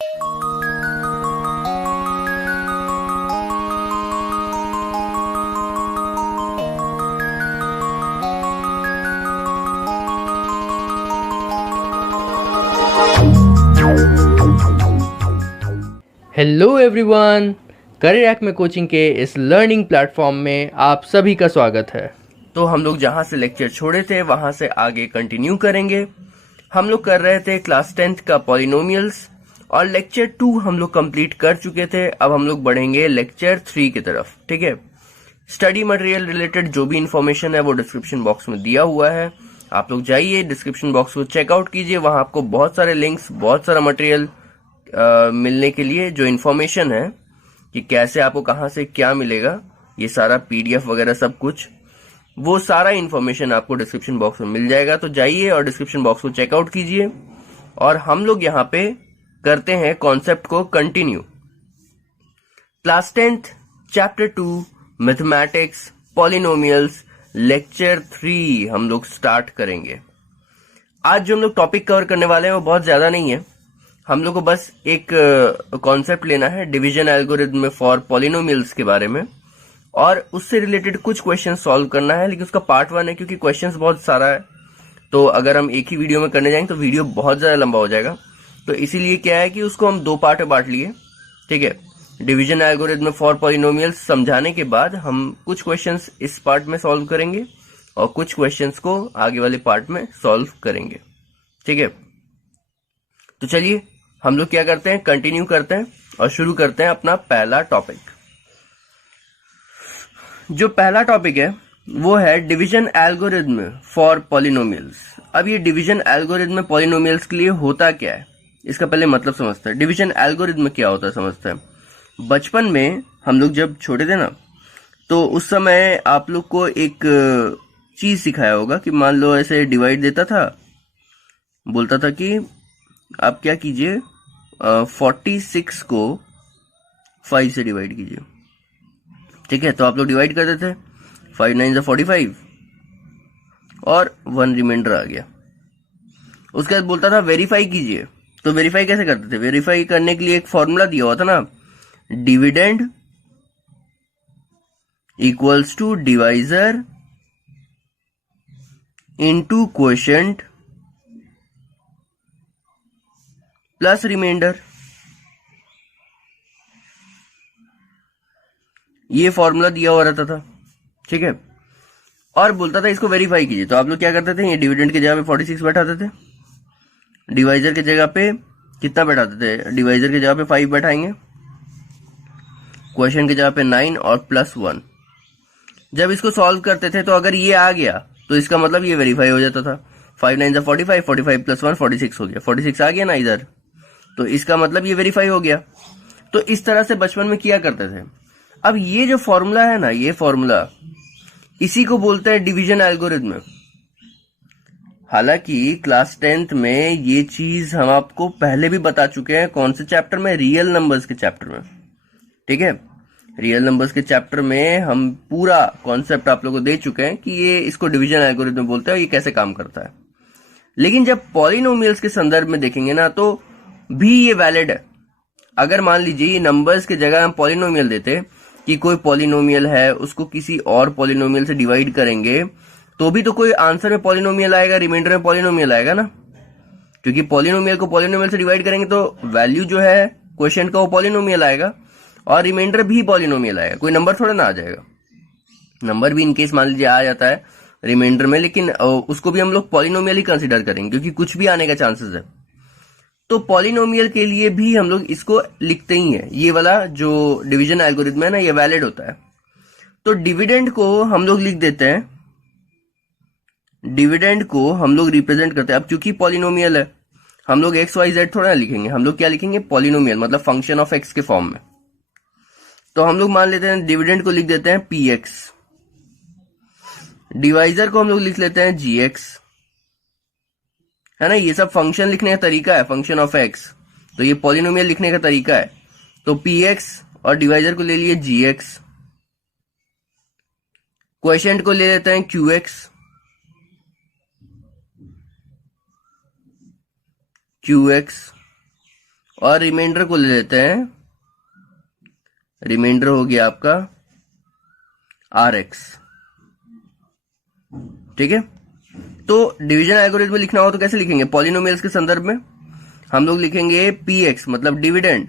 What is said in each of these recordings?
Hello everyone, career act में coaching के इस लर्निंग प्लेटफॉर्म में आप सभी का स्वागत है। तो हम लोग जहां से लेक्चर छोड़े थे वहां से आगे कंटिन्यू करेंगे। हम लोग कर रहे थे क्लास 10th का पॉलिनोमियल्स और लेक्चर 2 हम लोग कंप्लीट कर चुके थे। अब हम लोग बढ़ेंगे लेक्चर 3 की तरफ। ठीक है, स्टडी मटेरियल रिलेटेड जो भी इंफॉर्मेशन है वो डिस्क्रिप्शन बॉक्स में दिया हुआ है। आप लोग जाइए डिस्क्रिप्शन बॉक्स को चेकआउट कीजिए, वहां आपको बहुत सारे लिंक्स, बहुत सारा मटेरियल मिलने के लिए जो इन्फॉर्मेशन है कि कैसे आपको कहां से क्या मिलेगा, ये सारा पीडीएफ वगैरह सब कुछ, वो सारा इन्फॉर्मेशन आपको डिस्क्रिप्शन बॉक्स में मिल जाएगा। तो जाइए और डिस्क्रिप्शन बॉक्स को चेकआउट कीजिए और हम लोग यहाँ पे करते हैं कॉन्सेप्ट को continue. Class 10th chapter 2 mathematics polynomials lecture 3 हम लोग स्टार्ट करेंगे। आज जो हम लोग टॉपिक कवर करने वाले हैं वो बहुत ज्यादा नहीं है। हम लोग को बस एक कॉन्सेप्ट लेना है डिवीजन एल्गोरिथम फॉर पॉलिनोमियल्स के बारे में, और उससे रिलेटेड कुछ क्वेश्चन सॉल्व करना है। लेकिन उसका पार्ट 1 है क्योंकि क्वेश्चंस बहुत सारा है, तो अगर हम एक ही वीडियो में करने जाएंगे तो वीडियो बहुत ज्यादा लंबा हो जाएगा। तो इसीलिए क्या है कि उसको हम 2 पार्ट में बांट लिए। ठीक है, डिवीजन एल्गोरिथम फॉर पॉलिनोमियल्स समझाने के बाद हम कुछ क्वेश्चंस इस पार्ट में सॉल्व करेंगे और कुछ क्वेश्चंस को आगे वाले पार्ट में सॉल्व करेंगे। ठीक है, तो चलिए हम लोग क्या करते हैं, कंटिन्यू करते हैं और शुरू करते हैं अपना पहला टॉपिक। जो पहला टॉपिक है वो है डिवीजन एल्गोरिथम फॉर पॉलिनोमियल्स। अब ये डिवीजन एल्गोरिथम पॉलिनोमियल्स के लिए होता क्या है, इसका पहले मतलब समझते हैं। डिवीजन एल्गोरिथम क्या होता है समझते हैं। बचपन में हम लोग जब छोटे थे ना, तो उस समय आप लोग को एक चीज सिखाया होगा कि मान लो ऐसे डिवाइड देता था, बोलता था कि आप क्या कीजिए, 46 को 5 से डिवाइड कीजिए। ठीक है, तो आप लोग डिवाइड कर देते, 5 9 से 45 और 1 रिमाइंडर आ गया। उसके बाद बोलता था वेरीफाई कीजिए। तो वेरीफाई कैसे करते थे, वेरीफाई करने के लिए एक फॉर्मूला दिया हुआ था ना, dividend equals to divisor into quotient plus remainder. ये फॉर्मूला दिया हुआ रहता था। ठीक है, और बोलता था इसको वेरीफाई कीजिए। तो आप लोग क्या करते थे, ये डिविडेंड की जगह पे 46 बैठाते थे, डिवाइजर की जगह पे कितना बैठाते थे, डिवाइजर की जगह पे 5 बैठाएंगे, क्वेश्चन की जगह पे 9 और प्लस 1। जब इसको सॉल्व करते थे तो अगर ये आ गया तो इसका मतलब ये वेरीफाई हो जाता था। 5 9 से 45, 45 प्लस 1 46 हो गया, 46 आ गया ना इधर, तो इसका मतलब ये वेरीफाई हो गया। तो इस तरह से बचपन में किया करते थे। अब ये जो फॉर्मूला है ना, ये फॉर्मूला, इसी को बोलते हैं डिवीजन एल्गोरिथम। हालांकि क्लास 10th में ये चीज हम आपको पहले भी बता चुके हैं। कौन से चैप्टर में, रियल नंबर्स के चैप्टर में। ठीक है, रियल नंबर्स के चैप्टर में हम पूरा कॉन्सेप्ट आप लोगों को दे चुके हैं कि ये इसको डिवीजन एल्गोरिथम बोलते हैं, ये कैसे काम करता है। लेकिन जब पॉलिनोमियल्स के संदर्भ में देखेंगे ना, तो भी ये वैलिड है। अगर मान लीजिए ये नंबर्स की जगह हम पॉलिनोमियल देते कि कोई पॉलिनोमियल है, उसको किसी और पॉलिनोमियल से डिवाइड करेंगे, तो भी तो कोई आंसर में पॉलिनोमियल आएगा, रिमाइंडर में पॉलिनोमियल आएगा ना। क्योंकि पॉलिनोमियल को पॉलिनोमियल से डिवाइड करेंगे तो वैल्यू जो है क्वेश्चन का वो पॉलिनोमियल आएगा और रिमाइंडर भी पॉलिनोमियल आएगा, कोई नंबर थोड़ा ना आ जाएगा। नंबर भी इनकेस मान लीजिए आ जाता है रिमाइंडर में, लेकिन उसको भी हम लोग पॉलिनोमियल ही कंसिडर करेंगे क्योंकि कुछ भी आने का चांसेस है। तो पॉलिनोमियल के लिए भी हम लोग इसको लिखते ही हैं। ये वाला जो डिवीजन एल्गोरिथम है ना, ये वैलिड होता है। तो डिविडेंड को हम लोग लिख देते हैं, डिविडेंड को हम लोग रिप्रेजेंट करते हैं। अब क्योंकि पॉलिनोमियल है, हम लोग एक्स वाई जेड थोड़ा ना लिखेंगे, हम लोग क्या लिखेंगे, पॉलिनोमियल, मतलब फंक्शन ऑफ एक्स के फॉर्म में। तो हम लोग मान लेते हैं डिविडेंड को लिख देते हैं पी एक्स, डिवाइजर को हम लोग लिख लेते हैं जी एक्स, है ना। ये सब फंक्शन लिखने का तरीका है, फंक्शन ऑफ एक्स। तो ये पॉलिनोमियल लिखने का तरीका है। तो पी एक्स और डिवाइजर को ले लिए जी एक्स, क्वोशिएंट को ले लेते हैं क्यू एक्स, और रिमाइंडर को ले लेते हैं, रिमाइंडर हो गया आपका RX। ठीक है, तो डिवीजन एल्गोरिथम में लिखना हो तो कैसे लिखेंगे? पॉलिनोमियल्स के संदर्भ में हम लोग लिखेंगे PX मतलब dividend,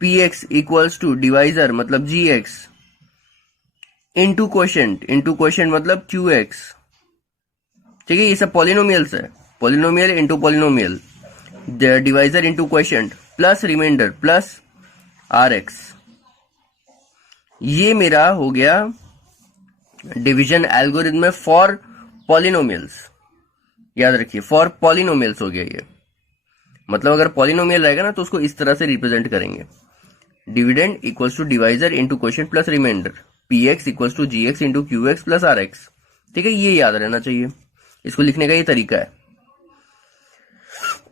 PX equals to divisor मतलब GX into quotient, into quotient मतलब QX। ठीक है, ये सब पॉलिनोमियल्स है, polynomial into polynomial, divisor into quotient plus remainder plus RX। ये मेरा हो गया डिवीजन एल्गोरिथम में फॉर पॉलिनोमियल्स। याद रखिए, फॉर पॉलिनोमियल्स हो गया ये। मतलब अगर पॉलिनोमियल रहेगा ना तो उसको इस तरह से रिप्रेजेंट करेंगे, dividend equals to divisor into quotient plus remainder, PX equals to GX into QX plus RX। ठीक है, ये याद रहना चाहिए, इसको लिखने का ये तरीका है।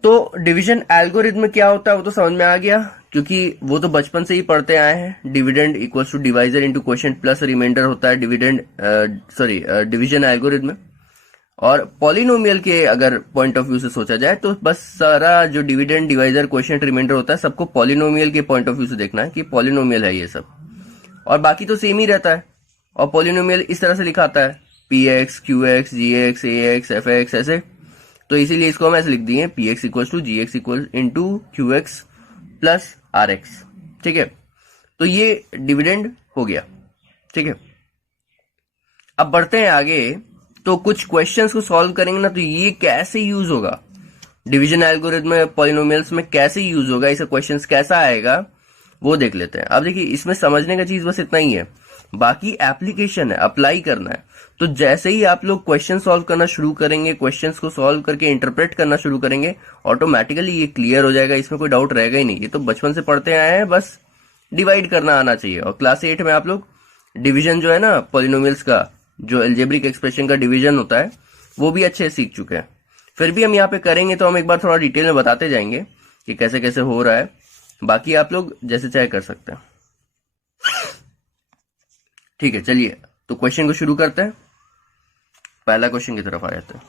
तो डिवीजन एल्गोरिथम क्या होता है वो तो समझ में आ गया, क्योंकि वो तो बचपन से ही पढ़ते आए हैं। Dividend equals to divisor into quotient plus remainder होता है डिवीजन एल्गोरिथम। और पॉलिनोमियल के अगर पॉइंट ऑफ व्यू से सोचा जाए तो बस सारा जो डिविडेंड डिवाइजर क्वोशिएंट रिमाइंडर होता है सबको पॉलिनोमियल के पॉइंट ऑफ व्यू से देखना है कि पॉलिनोमियल है ये सब, और बाकी तो सेम ही रहता है। और पॉलिनोमियल इस तरह से लिखा आता है PX QX GX AX FX ऐसे, तो इसीलिए इसको हम ऐसे लिख दिए PX equal to GX equal into QX plus RX। ठीक है, तो ये डिविडेंड हो गया। ठीक है, अब बढ़ते हैं आगे, तो कुछ क्वेश्चंस को सॉल्व करेंगे ना, तो ये कैसे यूज होगा डिवीजन एल्गोरिथम में, पॉलिनोमियल्स में कैसे यूज होगा, इसका क्वेश्चंस कैसा आएगा वो देख लेते हैं। अब देखिए, इसमें समझने का चीज बस इतना ही है, बाकी एप्लीकेशन है, अप्लाई करना है। तो जैसे ही आप लोग क्वेश्चन सॉल्व करना शुरू करेंगे, क्वेश्चंस को सॉल्व करके इंटरप्रेट करना शुरू करेंगे, ऑटोमेटिकली ये क्लियर हो जाएगा, इसमें कोई डाउट रहेगा ही नहीं। ये तो बचपन से पढ़ते आए हैं, बस डिवाइड करना आना चाहिए। और क्लास 8 में आप लोग डिवीजन जो है ना पॉलिनोमियल्स का, जो अलजेब्रिक एक्सप्रेशन का डिवीजन होता है, वो भी अच्छे से सीख चुके हैं। फिर भी हम यहाँ पे करेंगे तो हम एक बार थोड़ा डिटेल में बताते जाएंगे कि कैसे कैसे हो रहा है, बाकी आप लोग जैसे चाहे कर सकते हैं। ठीक है, चलिए तो क्वेश्चन को शुरू करते हैं। पहला क्वेश्चन की तरफ आ जाते हैं।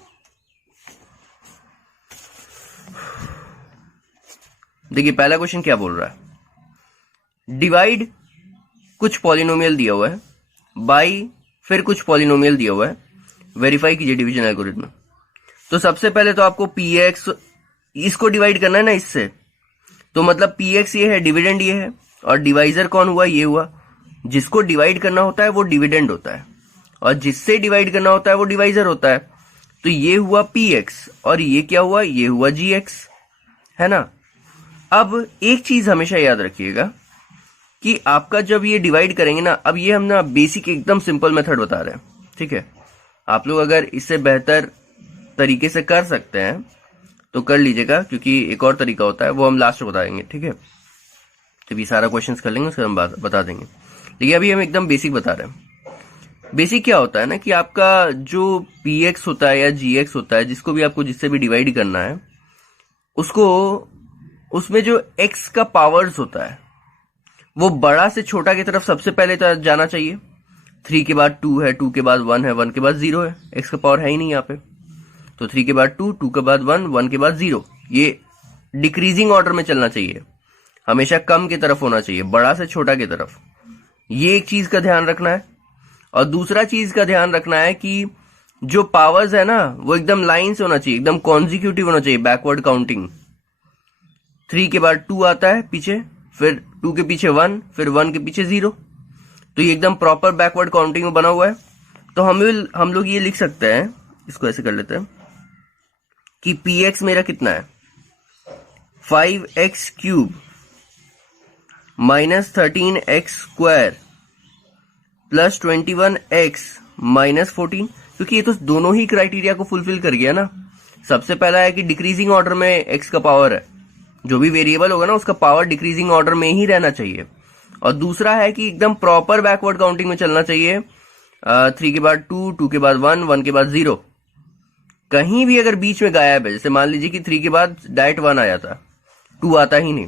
देखिए पहला क्वेश्चन क्या बोल रहा है, डिवाइड कुछ पॉलिनोमियल दिया हुआ है बाई फिर कुछ पॉलिनोमियल दिया हुआ है, वेरीफाई कीजिए डिवीजन एल्गोरिथम। तो सबसे पहले तो आपको PX इसको डिवाइड करना है ना इससे, तो मतलब PX ये है, डिविडेंड ये है, और डिवाइजर कौन हुआ, ये हुआ। जिसको डिवाइड करना होता है वो डिविडेंड होता है, और जिससे डिवाइड करना होता है वो डिवाइजर होता है। तो ये हुआ PX, और ये क्या हुआ, ये हुआ GX, है ना। अब एक चीज हमेशा याद रखिएगा कि आपका जब ये डिवाइड करेंगे ना, अब ये हम ना बेसिक एकदम सिंपल मेथड बता रहे हैं, ठीक है। आप लोग अगर इससे बेहतर तरीके से कर सकते हैं तो कर लीजिएगा, क्योंकि एक और तरीका होता है वो हम लास्ट में बताएंगे, ठीक है। जब ये सारा क्वेश्चंस कर लेंगे उसके हम बता देंगे, लेकिन अभी हम एकदम बेसिक बता रहे हैं। बेसिक क्या होता है ना कि आपका जो PX होता है या GX होता है, जिसको भी आपको जिससे भी डिवाइड करना है, उसको उसमें जो X का पावर्स होता है वो बड़ा से छोटा की तरफ सबसे पहले तो जाना चाहिए। 3 के बाद 2 है, 2 के बाद 1 है, 1 के बाद 0 है, X का पावर है ही नहीं यहाँ पे। तो 3 के बाद 2, 2 के बाद 1, 1 के बाद 0, ये डिक्रीजिंग ऑर्डर में चलना चाहिए, हमेशा कम की तरफ होना चाहिए, बड़ा से छोटा की तरफ। ये एक चीज का ध्यान रखना है। और दूसरा चीज का ध्यान रखना है कि जो पावर्स है ना वो एकदम लाइन से होना चाहिए, एकदम कॉन्जिक्यूटिव होना चाहिए, बैकवर्ड काउंटिंग। 3 के बाद 2 आता है पीछे, फिर 2 के पीछे 1, फिर 1 के पीछे 0, तो ये एकदम प्रॉपर बैकवर्ड काउंटिंग में बना हुआ है। तो हम लोग ये लिख सकते हैं, इसको ऐसे कर लेते हैं कि PX मेरा कितना है, 5x cube minus 13x square plus 21x minus 14, क्योंकि ये तो दोनों ही क्राइटेरिया को फुलफिल कर गया ना। सबसे पहला है कि डिक्रीजिंग ऑर्डर में x का पावर है, जो भी वेरिएबल होगा ना उसका पावर डिक्रीजिंग ऑर्डर में ही रहना चाहिए। और दूसरा है कि एकदम प्रॉपर बैकवर्ड काउंटिंग में चलना चाहिए, 3 के बाद 2, 2 के बाद 1, 1 के बाद 0। कहीं भी अगर बीच में गायब है, जैसे मान लीजिए कि 3 के बाद डायरेक्ट 1 आया था, 2 आता ही नहीं,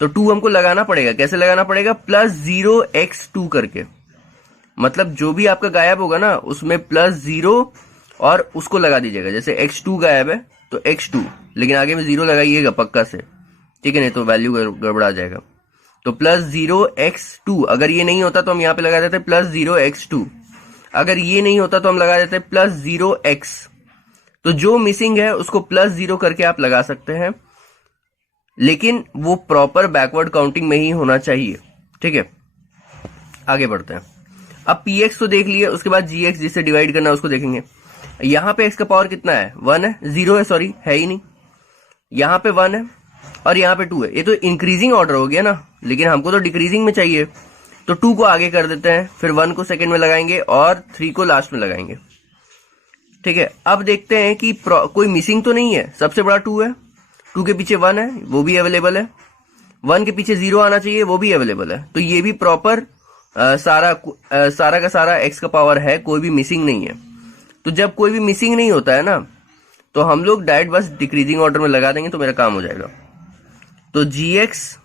तो 2 हमको लगाना पड़ेगा। कैसे लगाना पड़ेगा, +0x2 करके। मतलब जो भी आपका गायब होगा ना उसमें +0 और उसको लगा दीजिएगा। जैसे x2 गायब है तो x2, लेकिन आगे में 0 लगाइएगा पक्का से, ठीक है, नहीं तो वैल्यू गड़बड़ा जाएगा। तो प्लस 0x2, अगर ये नहीं होता तो हम यहाँ पे लगा देते प्लस 0x2, अगर ये नहीं होता तो हम लगा देते प्लस 0x। तो जो मिसिंग है उसको प्लस 0 करके आप लगा सकते हैं, लेकिन वो प्रॉपर बैकवर्ड काउंटिंग में ही होना चाहिए। ठीक है, आगे बढ़ते हैं। अब px तो देख लिए, उसके बाद gx जिससे डिवाइड करना है उसको देखेंगे। यहां पे x का पावर कितना है, 1 है, 0 है, सॉरी है ही नहीं। यहां पे 1 है और यहां पे 2 है। ये तो इंक्रीजिंग ऑर्डर हो गया ना, लेकिन हमको तो डिक्रीजिंग में चाहिए, तो 2 को आगे कर देते हैं, फिर 1 को सेकंड में लगाएंगे और 3 को लास्ट में लगाएंगे। ठीक है, अब देखते हैं कि कोई मिसिंग तो नहीं है। सबसे बड़ा 2 है, 2 के पीछे 1 है, वो भी अवेलेबल है, 1 के पीछे 0 आना चाहिए, वो भी अवेलेबल है। तो ये भी प्रॉपर सारा का सारा x का पावर है, कोई भी मिसिंग नहीं है। तो जब कोई भी मिसिंग नहीं होता है ना, तो हम लोग डायरेक्ट बस डिक्रीजिंग ऑर्डर में लगा देंगे तो मेरा काम हो जाएगा। तो gx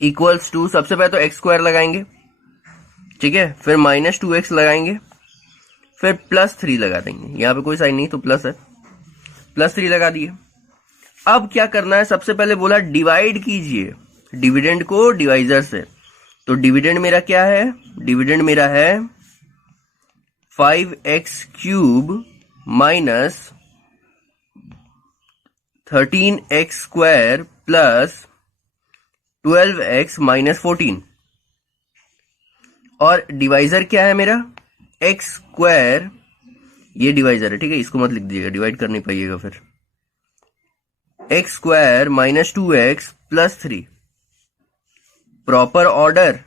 इक्वल्स टू, सबसे पहले तो एक्स स्क्वायर लगाएंगे, ठीक है, फिर माइनस 2x लगाएंगे, फिर प्लस 3 लगा देंगे। यहां पे कोई साइन नहीं तो प्लस है, प्लस 3 लगा दिए। अब क्या करना है, सबसे पहले बोला डिवाइड कीजिए डिविडेंड को डिवाइजर से। तो डिविडेंड मेरा क्या है, डिविडेंड मेरा है 5x³ minus 13x² plus 12x minus 14। और डिवाइजर क्या है मेरा, x², ये डिवाइजर है, ठीक है, इसको मत लिख दीजिएगा, डिवाइड कर नहीं पाइएगा फिर। x² minus 2x plus 3। Proper order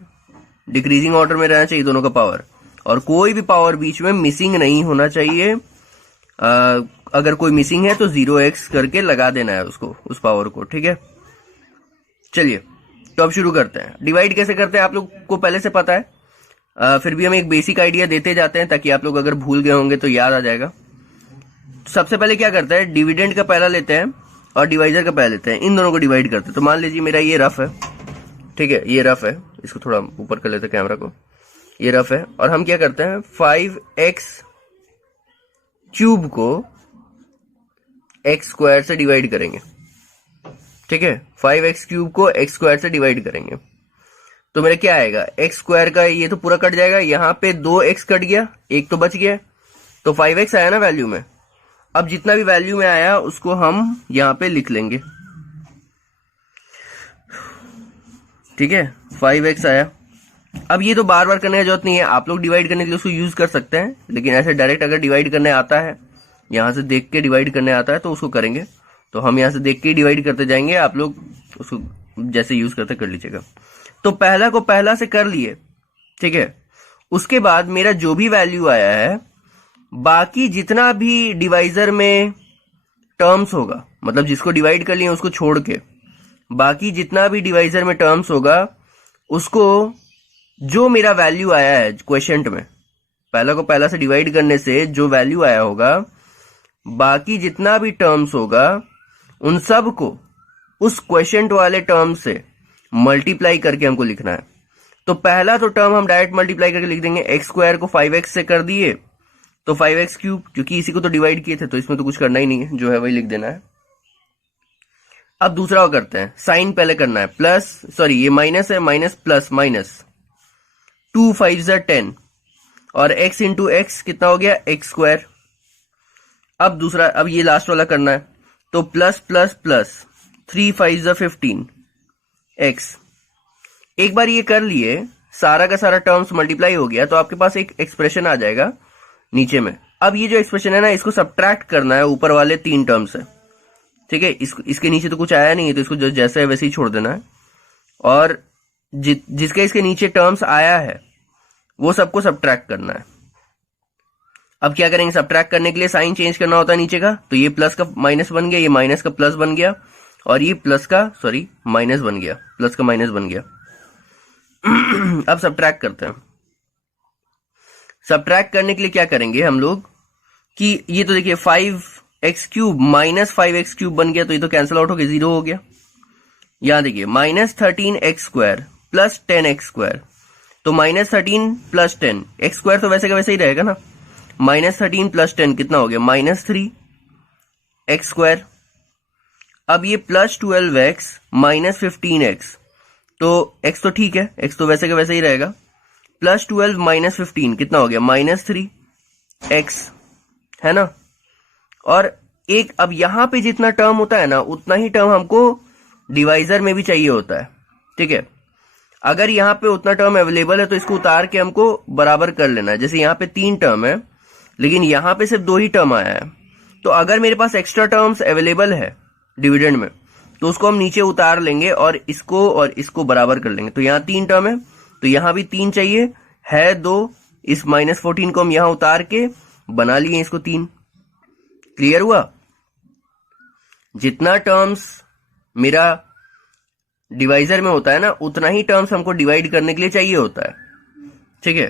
decreasing order में रहना चाहिए दोनों का पावर, और कोई भी पावर बीच में मिसिंग नहीं होना चाहिए। अगर कोई मिसिंग है तो 0x करके लगा देना है उसको, उस पावर को। ठीक है, चलिए तो अब शुरू करते हैं। डिवाइड कैसे करते हैं आप लोग को पहले से पता है, फिर भी हम एक बेसिक आइडिया देते जाते हैं ताकि आप लोग अगर भूल गए होंगे तो याद आ जाएगा। सबसे पहले क्या करते हैं, डिविडेंड का पहला लेते हैं और डिवाइजर का पहला लेते हैं, इन दोनों को डिवाइड करते हैं। तो मान लीजिए मेरा ये रफ है, ठीक है, ये रफ है, इसको थोड़ा ऊपर कर लेते हैं कैमरा को, ये रफ है। और हम क्या करते हैं, 5x³ को x² से डिवाइड करेंगे। ठीक है, 5x³ को x² से डिवाइड करेंगे तो मेरा क्या आएगा, x² का ये तो पूरा कट जाएगा, यहां पे 2x कट गया, एक तो बच गया, तो 5x आया ना वैल्यू में। अब जितना भी वैल्यू में आया उसको हम यहां पे लिख लेंगे। ठीक है, 5x आया। अब ये तो बार बार करने की जरूरत नहीं है, आप लोग डिवाइड करने के लिए उसको यूज कर सकते हैं, लेकिन ऐसे डायरेक्ट अगर डिवाइड करने आता है, यहां से देख के डिवाइड करने आता है तो उसको करेंगे। तो हम यहां से देख के डिवाइड करते जाएंगे, आप लोग उसको जैसे यूज करते कर लीजिएगा। तो पहला को पहला से कर लिए, ठीक है। उसके बाद मेरा जो भी वैल्यू आया है, बाकी जितना भी डिवाइजर में टर्म्स होगा, मतलब जिसको डिवाइड कर लिए उसको छोड़ के बाकी जितना भी डिवाइजर में टर्म्स होगा, उसको जो मेरा वैल्यू आया है क्वेश्चंट में, पहला को पहला से डिवाइड करने से जो वैल्यू आया होगा, बाकी जितना भी टर्म्स होगा उन सब को उस क्वेश्चंट वाले टर्म से मल्टीप्लाई करके हमको लिखना है। तो पहला तो टर्म हम डायरेक्ट मल्टीप्लाई करके लिख देंगे, x² को 5x से कर दिए तो 5x³, क्योंकि इसी को तो डिवाइड किए थे तो इसमें तो कुछ करना ही नहीं है, जो है वही लिख देना है। अब दूसरा करते हैं, साइन पहले करना है, प्लस, सॉरी ये माइनस है, माइनस प्लस माइनस 2 5 10 और x इंटू एक्स कितना हो गया, x²। अब दूसरा, अब ये लास्ट वाला करना है, तो प्लस प्लस प्लस 3 5 15 x। एक बार ये कर लिए, सारा का सारा टर्म्स मल्टीप्लाई हो गया, तो आपके पास एक एक्सप्रेशन आ जाएगा नीचे में। अब ये जो एक्सप्रेशन है ना, इसको सब्ट्रैक्ट करना है ऊपर वाले 3 टर्म से, ठीक है। इसके नीचे तो कुछ आया नहीं है तो इसको जैसे है वैसे ही छोड़ देना है, और जिसके इसके नीचे टर्म्स आया है वो सबको सब्ट्रैक्ट करना है। अब क्या करेंगे, सब्ट्रैक्ट करने के लिए साइन चेंज करना होता है नीचे का, तो ये प्लस का माइनस बन गया, ये माइनस का प्लस बन गया, और ये प्लस का सॉरी माइनस बन गया, प्लस का माइनस बन गया। अब सब्ट्रैक्ट करते हैं। सब्ट्रैक्ट करने के लिए क्या करेंगे हम लोग कि ये तो देखिए 5x³ माइनस 5x³ बन गया, तो ये तो कैंसिल आउट हो गया, 0 हो गया। यहां देखिए माइनस 13x² प्लस 10x², तो माइनस 13 प्लस 10, x² तो वैसे का वैसे ही रहेगा ना, माइनस 13 प्लस 10 कितना हो गया, माइनस 3 x²। अब ये +12x माइनस 15x, तो x तो ठीक है, x तो वैसे का वैसे ही रहेगा। +12 माइनस 15 कितना हो गया, -3x, है ना। और एक अब यहां पे जितना टर्म होता है ना, उतना ही टर्म हमको डिवाइजर में भी चाहिए होता है, ठीक है। अगर यहाँ पे उतना टर्म अवेलेबल है तो इसको उतार के हमको बराबर कर लेना है। जैसे यहाँ पे 3 टर्म है लेकिन यहाँ पे सिर्फ 2 ही टर्म आया है, तो अगर मेरे पास एक्स्ट्रा टर्म्स अवेलेबल है डिविडेंड में तो उसको हम नीचे उतार लेंगे और इसको बराबर कर लेंगे। तो यहाँ 3 टर्म है तो यहाँ भी 3 चाहिए, है 2, इस -14 को हम यहाँ उतार के बना लिए इसको 3। क्लियर हुआ। जितना टर्म्स मेरा डिवाइजर में होता है ना, उतना ही टर्म्स हमको डिवाइड करने के लिए चाहिए होता है, ठीक है।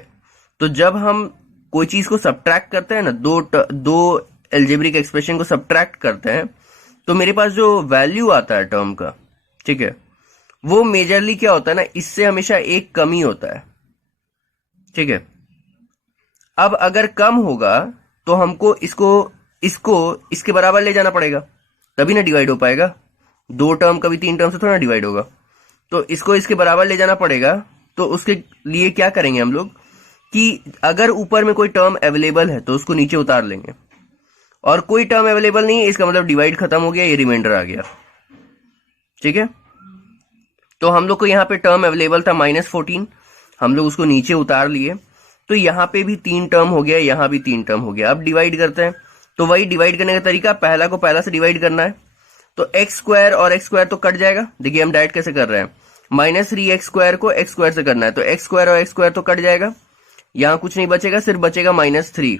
तो जब हम कोई चीज को सब्ट्रैक्ट करते हैं ना, दो एल्जेब्रिक एक्सप्रेशन को सब्ट्रैक्ट करते हैं, तो मेरे पास जो वैल्यू आता है टर्म का, ठीक है, वो मेजरली क्या होता है ना, इससे हमेशा एक कम ही होता है, ठीक है। अब अगर कम होगा तो हमको इसको इसके बराबर ले जाना पड़ेगा, तभी ना डिवाइड हो पाएगा। 2 टर्म कभी 3 टर्म से थोड़ा डिवाइड होगा, तो इसको इसके बराबर ले जाना पड़ेगा। तो उसके लिए क्या करेंगे हम लोग कि अगर ऊपर में कोई टर्म अवेलेबल है तो उसको नीचे उतार लेंगे, और कोई टर्म अवेलेबल नहीं है इसका मतलब डिवाइड खत्म हो गया, ये रिमाइंडर आ गया, ठीक है। तो हम लोग को यहाँ पे टर्म अवेलेबल था -14, हम लोग उसको नीचे उतार लिए, तो यहाँ पे भी 3 टर्म हो गया, यहाँ भी 3 टर्म हो गया। अब डिवाइड करते हैं, तो वही डिवाइड करने का तरीका, पहला को पहला से डिवाइड करना है। तो x² और x² तो कट जाएगा। देखिए हम डायरेक्ट कैसे कर रहे हैं, -3x² को x² से करना है, तो x² और x² तो कट जाएगा, यहां कुछ नहीं बचेगा, सिर्फ बचेगा -3।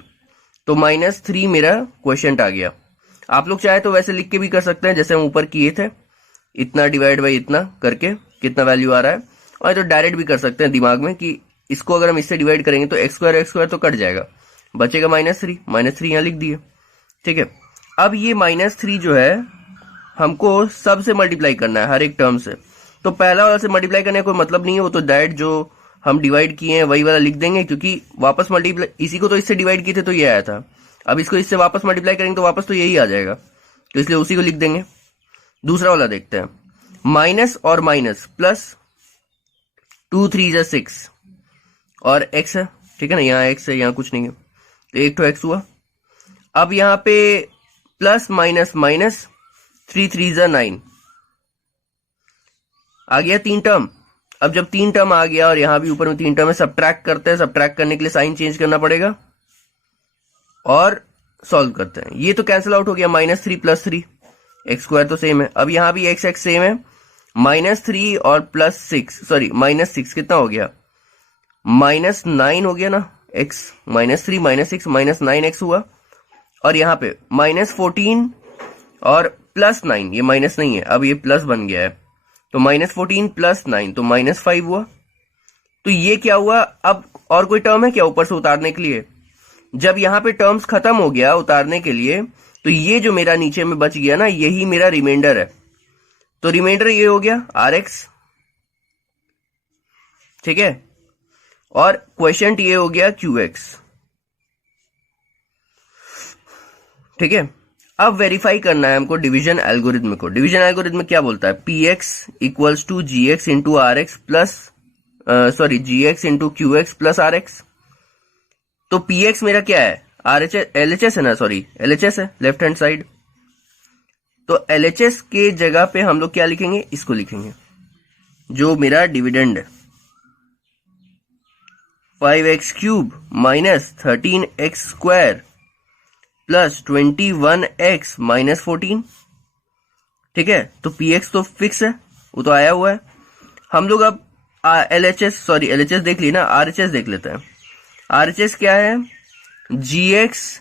तो -3 मेरा क्वेश्चन आ गया। आप लोग चाहे तो वैसे लिख के भी कर सकते हैं जैसे हम ऊपर किए थे, इतना डिवाइड बाई इतना करके कितना वैल्यू आ रहा है, और तो डायरेक्ट भी कर सकते हैं दिमाग में कि इसको अगर हम इससे डिवाइड करेंगे तो x² तो कट जाएगा, बचेगा -3 यहां लिख दिए, ठीक है। अब ये -3 जो है हमको सबसे मल्टीप्लाई करना है, हर एक टर्म से। तो पहला वाला से मल्टीप्लाई करने का कोई मतलब नहीं है, वो तो डायरेक्ट जो हम डिवाइड किए हैं वही वाला लिख देंगे, क्योंकि वापस मल्टीप्लाई, इसी को तो इससे डिवाइड किए थे तो ये आया था, अब इसको इससे वापस मल्टीप्लाई करेंगे तो वापस तो यही आ जाएगा, तो इसलिए उसी को लिख देंगे। दूसरा वाला देखते हैं, माइनस और माइनस प्लस, 2 3 6 और x है, ठीक है ना, यहाँ x है, यहाँ कुछ नहीं है, तो एक तो x हुआ। अब यहाँ पे प्लस माइनस माइनस, 3 3 9 आ गया 3 टर्म। अब जब 3 टर्म आ गया और यहां भी ऊपर में 3 टर्म है, सब्ट्रैक्ट करते हैं, सब्ट्रैक्ट करने के लिए साइन चेंज करना पड़ेगा और सॉल्व करते हैं। ये तो कैंसिल आउट हो गया, -3 + 3, x² तो सेम है। अब यहां भी x सेम है, -3 और -6 कितना हो गया, -9 हो गया ना, x -3 -6 -9x हुआ। और यहाँ पे -14 और +9, ये माइनस नहीं है, अब ये प्लस बन गया है, तो -14 + 9 तो -5 हुआ। तो ये क्या हुआ, अब और कोई टर्म है क्या ऊपर से उतारने के लिए? जब यहां पे टर्म्स खत्म हो गया उतारने के लिए, तो ये जो मेरा नीचे में बच गया ना, यही मेरा रिमाइंडर है। तो रिमाइंडर ये हो गया RX, ठीक है, और क्वेश्चन ये हो गया QX, ठीक है। अब वेरीफाई करना है हमको डिवीजन एल्गोरिथम को। डिवीजन एल्गोरिथम क्या बोलता है, PX = GX × RX plus GX × QX + RX। तो PX मेरा क्या है, LHS है ना, LHS है लेफ्ट हैंड साइड। तो LHS के जगह पे हम लोग क्या लिखेंगे, इसको लिखेंगे जो मेरा डिविडेंड है, 5x³ - 13x² + 21x - 14, ठीक है। तो PX तो फिक्स है, वो तो आया हुआ है। हम लोग अब LHS देख ली ना, RHS देख लेते हैं। RHS क्या है, GX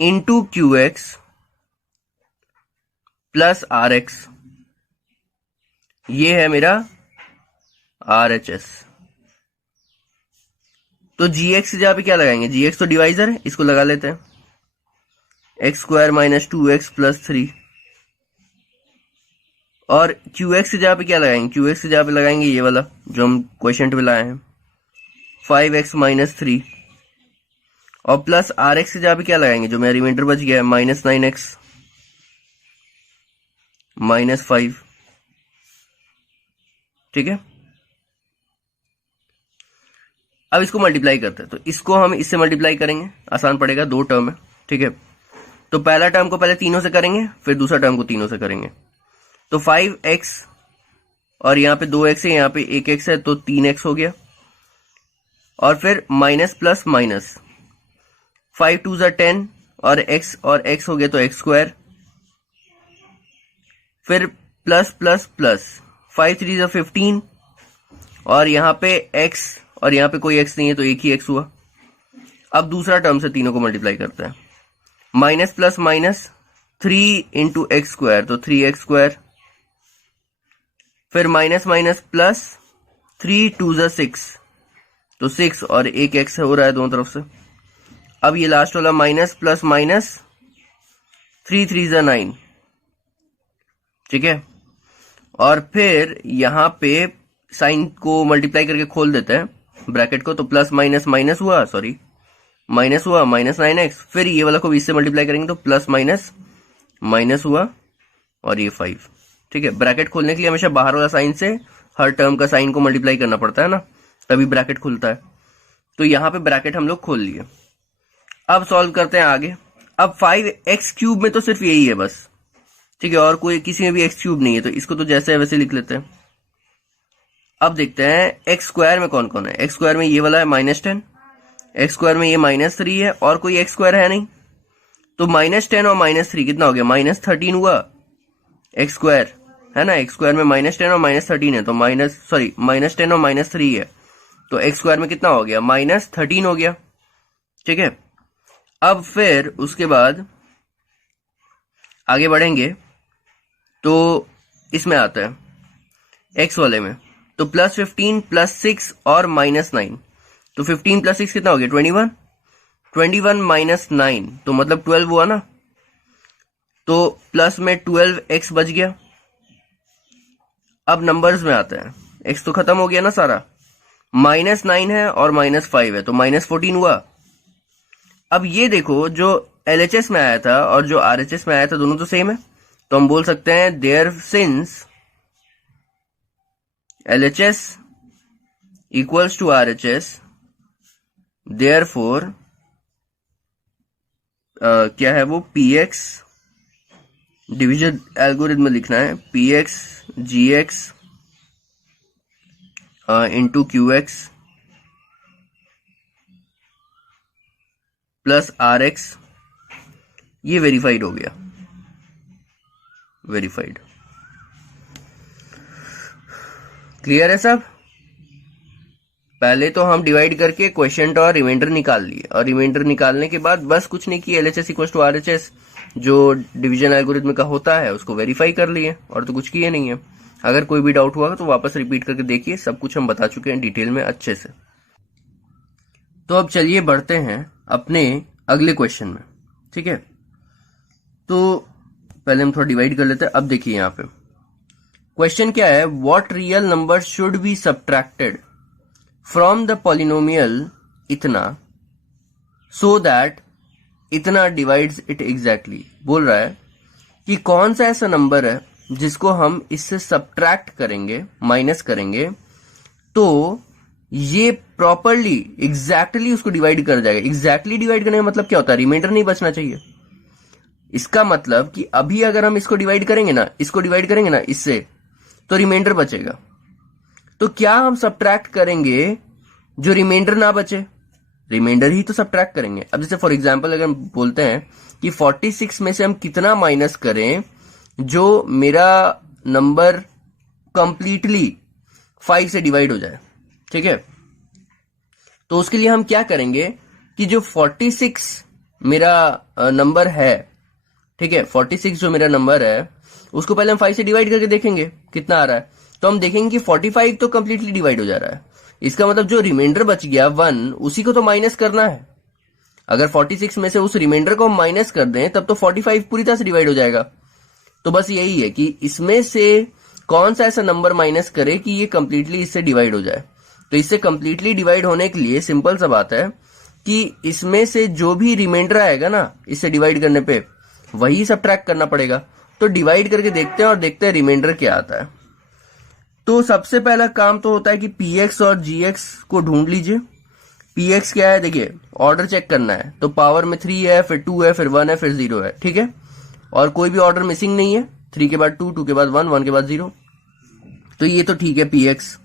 × QX + RX, ये है मेरा RHS। तो GX की जगह पे क्या लगाएंगे, GX तो डिवाइजर है, इसको लगा लेते हैं, x² - 2x + 3। और QX की जगह पे क्या लगाएंगे, QX की जगह पे लगाएंगे ये वाला जो हम क्वेश्चन पे लाए हैं, 5x - 3। और प्लस RX की जगह पे क्या लगाएंगे, जो मेरा रिमाइंडर बच गया है, -9x। -5। ठीक है, अब इसको मल्टीप्लाई करते हैं, तो इसको हम इससे मल्टीप्लाई करेंगे, आसान पड़ेगा, दो टर्म है। ठीक है, तो पहला टर्म को पहले तीनों से करेंगे, फिर दूसरा टर्म को तीनों से करेंगे। तो 5x और यहाँ पे 2x है, यहाँ पे 1x है, तो 3x हो गया। और फिर माइनस प्लस माइनस, 5 2 ज़ा 10 और x हो गया तो x स्क्वायर। फिर प्लस प्लस प्लस, 5 3 ज़ा 15 और यहाँ पे x और यहाँ पे कोई x नहीं है तो एक ही x हुआ। अब दूसरा टर्म से तीनों को मल्टीप्लाई करते हैं, minus plus minus 3 into x square तो 3x स्क्वायर। फिर माइनस माइनस प्लस, 3 2 ज़ा 6 तो 6 और एक x हो रहा है दोनों तरफ से। अब ये लास्ट वाला माइनस प्लस माइनस, 3 3 ज़ा 9। ठीक है, और फिर यहाँ पे साइन को मल्टीप्लाई करके खोल देते हैं ब्रैकेट को, तो प्लस माइनस माइनस हुआ, सॉरी माइनस हुआ, माइनस 9x। फिर ये वाला को भी इससे मल्टीप्लाई करेंगे तो प्लस माइनस माइनस हुआ और ये 5। ठीक है, ब्रैकेट खोलने के लिए हमेशा बाहर वाला साइन से हर टर्म का साइन को मल्टीप्लाई करना पड़ता है ना, तभी ब्रैकेट खुलता है। तो यहाँ पे ब्रैकेट हम लोग खोल लिए। अब सॉल्व करते हैं आगे। अब 5x क्यूब में तो सिर्फ यही है बस, ठीक है, और कोई किसी में भी x क्यूब नहीं है, तो इसको तो जैसे है वैसे लिख लेते हैं। अब देखते हैं एक्स स्क्वायर में कौन कौन है। एक्स स्क्वायर में ये वाला है -10, एक्स स्क्वायर में ये -3 है, और कोई एक्स स्क्वायर है नहीं, तो -10 और -3 कितना हो गया, -13 हुआ एक्स स्क्वायर, है ना। एक्स स्क्वायर में -10 और -13 है, तो -10 और -3 है, तो एक्स स्क्वायर में कितना हो गया, -13 हो गया। ठीक है, अब फिर उसके बाद आगे बढ़ेंगे तो इसमें आता है एक्स वाले में, तो +15 +6 और -9, तो 15 + 6 कितना हो गया, 21, 21 - 9 तो मतलब 12 हुआ ना, तो प्लस में 12x बच गया। अब नंबर्स में आता है, x तो खत्म हो गया ना सारा, -9 है और -5 है, तो -14 हुआ। अब ये देखो, जो LHS में आया था और जो RHS में आया था दोनों तो सेम है, तो हम बोल सकते हैं there since LHS equals to RHS, therefore क्या है वो, PX डिवीजन एल्गोरिथम में लिखना है, PX GX into QX plus RX, ये वेरीफाइड हो गया, वेरीफाइड। क्लियर है सब। पहले तो हम डिवाइड करके क्वेश्चन और रिमाइंडर निकाल लिए, और रिमाइंडर निकालने के बाद बस कुछ नहीं किया, LHS इक्वल टू RHS जो डिवीजन एल्गोरिथम का होता है उसको वेरीफाई कर लिए, और तो कुछ किए नहीं है। अगर कोई भी डाउट हुआ तो वापस रिपीट करके देखिए, सब कुछ हम बता चुके हैं डिटेल में अच्छे से। तो अब चलिए बढ़ते हैं अपने अगले क्वेश्चन में। ठीक है, तो पहले हम थोड़ा डिवाइड कर लेते हैं। अब देखिए यहाँ पे क्वेश्चन क्या है, what real number should be subtracted from the polynomial इतना सो दैट इतना डिवाइड्स इट एग्जैक्टली। बोल रहा है कि कौन सा ऐसा नंबर है जिसको हम इससे सब्ट्रैक्ट करेंगे, माइनस करेंगे, तो ये प्रॉपरली एग्जैक्टली उसको डिवाइड कर जाएगा। एग्जैक्टली डिवाइड करने का मतलब क्या होता है, रिमाइंडर नहीं बचना चाहिए। इसका मतलब कि अभी अगर हम इसको डिवाइड करेंगे ना, इसको डिवाइड करेंगे ना इससे, तो रिमाइंडर बचेगा। तो क्या हम सब्ट्रैक्ट करेंगे जो रिमाइंडर ना बचे, रिमाइंडर ही तो सब्ट्रैक्ट करेंगे। अब जैसे फॉर एग्जांपल अगर हम बोलते हैं कि 46 में से हम कितना माइनस करें जो मेरा नंबर कंप्लीटली 5 से डिवाइड हो जाए। ठीक है, तो उसके लिए हम क्या करेंगे कि जो 46 मेरा नंबर है, ठीक है, 46 जो मेरा नंबर है उसको पहले हम 5 से डिवाइड करके देखेंगे कितना आ रहा है। तो हम देखेंगे कि 45 तो कंप्लीटली डिवाइड हो जा रहा है, इसका मतलब जो रिमाइंडर बच गया 1 उसी को तो माइनस करना है। अगर 46 में से उस रिमाइंडर को हम माइनस कर दें तब तो 45 पूरी तरह से डिवाइड हो जाएगा। तो बस यही है कि इसमें से कौन सा ऐसा नंबर माइनस करे कि ये कंप्लीटली इससे डिवाइड हो जाए। तो इससे कंप्लीटली डिवाइड होने के लिए सिंपल सा बात है कि इसमें से जो भी रिमाइंडर आएगा ना इससे डिवाइड करने पे, वही सब्ट्रैक्ट करना पड़ेगा। तो डिवाइड करके देखते हैं और देखते हैं रिमाइंडर क्या आता है। तो सबसे पहला काम तो होता है कि px और gx को ढूंढ लीजिए। px क्या है, देखिए ऑर्डर चेक करना है, तो पावर में 3 है, फिर 2 है, फिर 1 है, फिर 0 है, ठीक है। और कोई भी ऑर्डर मिसिंग नहीं है, 3 के बाद 2, 2 के बाद 1, 1 के बाद 0, तो ये तो ठीक है। px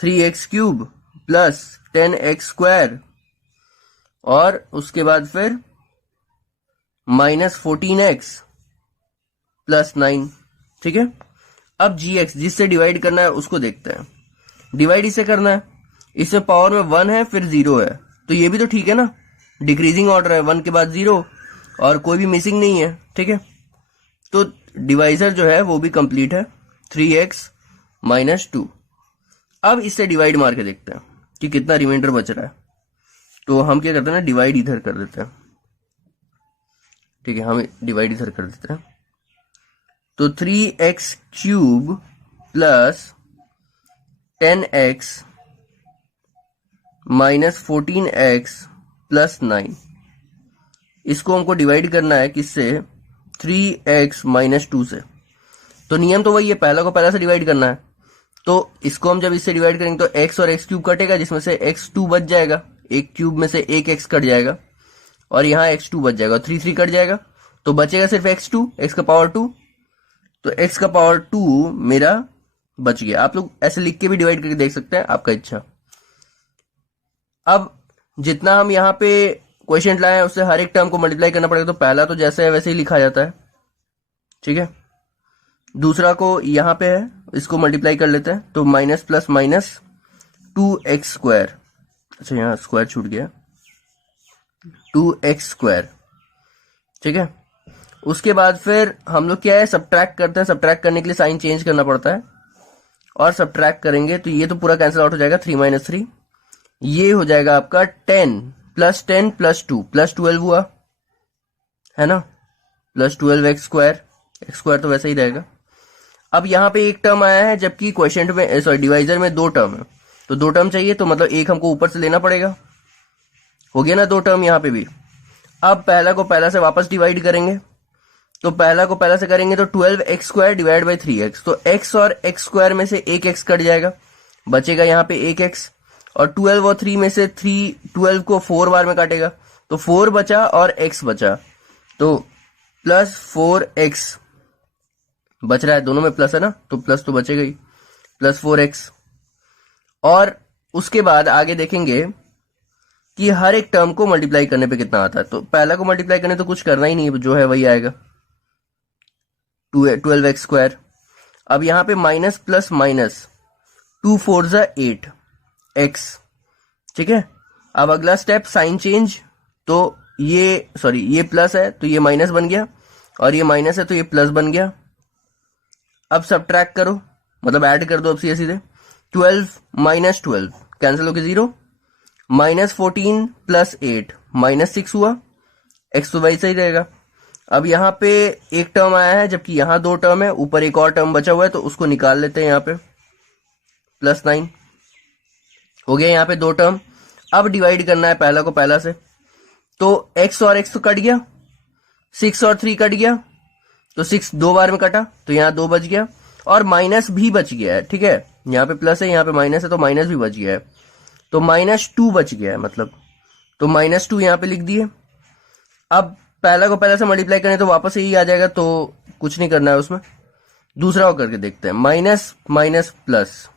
3x cube plus 10x square और उसके बाद फिर माइनस 14x प्लस 9, ठीक है। अब gx जिससे डिवाइड करना है उसको देखते हैं। डिवाइड इससे करना है, इसमें पावर में 1 है फिर 0 है, तो ये भी तो ठीक है ना, डिक्रीजिंग ऑर्डर है, 1 के बाद 0 और कोई भी मिसिंग नहीं है, ठीक है। तो डिवाइजर जो है वो भी कंप्लीट है, 3x माइनस 2। अब इससे डिवाइड मार के देखते हैं कि कितना रिमाइंडर बच रहा है। तो हम क्या करते हैं ना, डिवाइड इधर कर देते हैं, ठीक है, हम डिवाइड इधर कर देते हैं। तो 3x cube plus 10x minus 14x plus 9, इसको हमको डिवाइड करना है किससे, 3x माइनस 2 से। तो नियम तो वही है, पहला को पहला से डिवाइड करना है। तो इसको हम जब इससे डिवाइड करेंगे तो x और x क्यूब कटेगा, जिसमें से x2 बच जाएगा, एक क्यूब में से एक x कट जाएगा और यहाँ x2 बच जाएगा, 3 3 कट जाएगा, तो बचेगा सिर्फ x2, x का पावर 2। तो x का पावर 2 मेरा बच गया। आप लोग ऐसे लिख के भी डिवाइड करके देख सकते हैं, आपका इच्छा। अब जितना हम यहाँ पे क्वेश्चन लाए हैं उससे हर एक टर्म को मल्टीप्लाई करना पड़ेगा। तो पहला तो जैसे है वैसे ही लिखा जाता है, ठीक है। दूसरा को यहाँ पे है, इसको मल्टीप्लाई कर लेते हैं, तो minus plus minus 2x square, अच्छा यहाँ स्क्वायर छूट गया, 2x स्क्वायर, ठीक है। उसके बाद फिर हम लोग क्या है, सब्ट्रैक्ट करते हैं। सब्ट्रैक्ट करने के लिए साइन चेंज करना पड़ता है और सब्ट्रैक्ट करेंगे तो ये तो पूरा कैंसिल आउट हो जाएगा, 3 माइनस 3, ये हो जाएगा आपका 10 प्लस 10 प्लस 2 प्लस 12 हुआ, है ना, plus 12x square, x square तो वैसे ही रहेगा। अब यहाँ पे एक टर्म आया है, जबकि क्वेश्चन में सॉरी डिवाइजर में 2 टर्म है, तो 2 टर्म चाहिए, तो मतलब एक हमको ऊपर से लेना पड़ेगा, हो गया ना 2 टर्म यहाँ पे भी। अब पहला को पहला से वापस डिवाइड करेंगे, तो पहला को पहला से करेंगे तो 12x square divide by 3x, तो x और x स्क्वायर में से एक x कट जाएगा, बचेगा यहाँ पे एक x, और 12 और 3 में से 12 को 4 बार में काटेगा, तो 4 बचा और x बचा, तो प्लस 4x बच रहा है, दोनों में प्लस है ना, तो प्लस तो बचेगा ही, प्लस 4x। और उसके बाद आगे देखेंगे कि हर एक टर्म को मल्टीप्लाई करने पे कितना आता है। तो पहला को मल्टीप्लाई करने तो कुछ करना ही नहीं है, जो है वही आएगा, 12x स्क्वायर। अब यहाँ पे माइनस प्लस माइनस 2 4 जा 8 x, ठीक है। अब अगला स्टेप साइन चेंज, तो ये सॉरी ये प्लस है तो ये माइनस बन गया, और ये माइनस है तो ये प्लस बन गया। अब सब्ट्रैक्ट करो, मतलब ऐड कर दो अब सीधे सीधे, 12 माइनस 12 कैंसिल होके 0, माइनस 14 प्लस 8 माइनस 6 हुआ, x तो वैसे ही रहेगा। अब यहाँ पे एक टर्म आया है, जबकि यहाँ 2 टर्म है, ऊपर एक और टर्म बचा हुआ है, तो उसको निकाल लेते हैं यहाँ पे, प्लस 9 हो गया यहाँ पे 2 टर्म। अब डिवाइड करना है पहला को पहला से, तो x और x तो कट गया, 6 और 3 कट गया, तो 6 2 बार में कटा, तो यहाँ 2 बच गया, और माइनस भी बच गया है, ठीक है। यहाँ पे प्लस है, यहाँ पे माइनस है, तो माइनस भी बच गया है, तो माइनस 2 बच गया है, मतलब तो माइनस 2 यहाँ पे लिख दिए। अब पहला को पहला से मल्टीप्लाई करें तो वापस यही आ जाएगा, तो कुछ नहीं करना है उसमें। दूसरा को करके देखते हैं, माइनस माइनस प्लस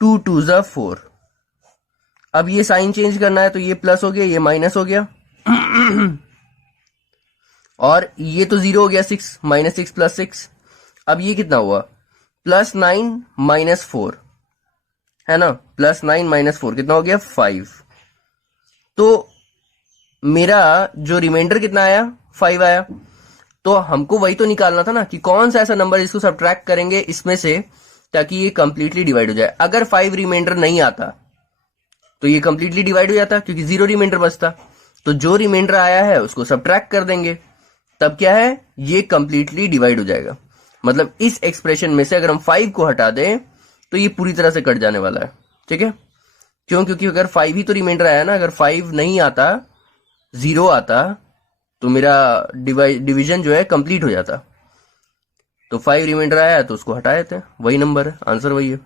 2 2 जा 4। अब ये साइन चेंज करना है, तो ये प्लस हो गया, ये माइनस हो गया और ये तो 0 हो गया, 6 माइनस 6 प्लस 6। अब ये कितना हुआ, प्लस 9 माइनस 4, है ना, प्लस 9 माइनस 4 कितना हो गया, 5। तो मेरा जो रिमाइंडर कितना आया, 5 आया। तो हमको वही तो निकालना था ना कि कौन सा ऐसा नंबर इसको सब्ट्रैक्ट करेंगे इसमें से ताकि ये कंप्लीटली डिवाइड हो जाए। अगर 5 रिमाइंडर नहीं आता तो ये कंप्लीटली डिवाइड हो जाता, क्योंकि 0 रिमाइंडर बचता। तो जो रिमाइंडर आया है उसको सब्ट्रैक्ट कर देंगे, तब क्या है, ये कंप्लीटली डिवाइड हो जाएगा। मतलब इस एक्सप्रेशन में से अगर हम 5 को हटा दें तो ये पूरी तरह से कट जाने वाला है, ठीक है। क्यों, क्योंकि अगर 5 ही तो रिमाइंडर आया ना, अगर 5 नहीं आता, 0 आता, तो मेरा डिवीजन जो है कंप्लीट हो जाता। तो 5 रिमाइंडर आया तो उसको हटा देते हैं, वही नंबर है, आंसर वही है।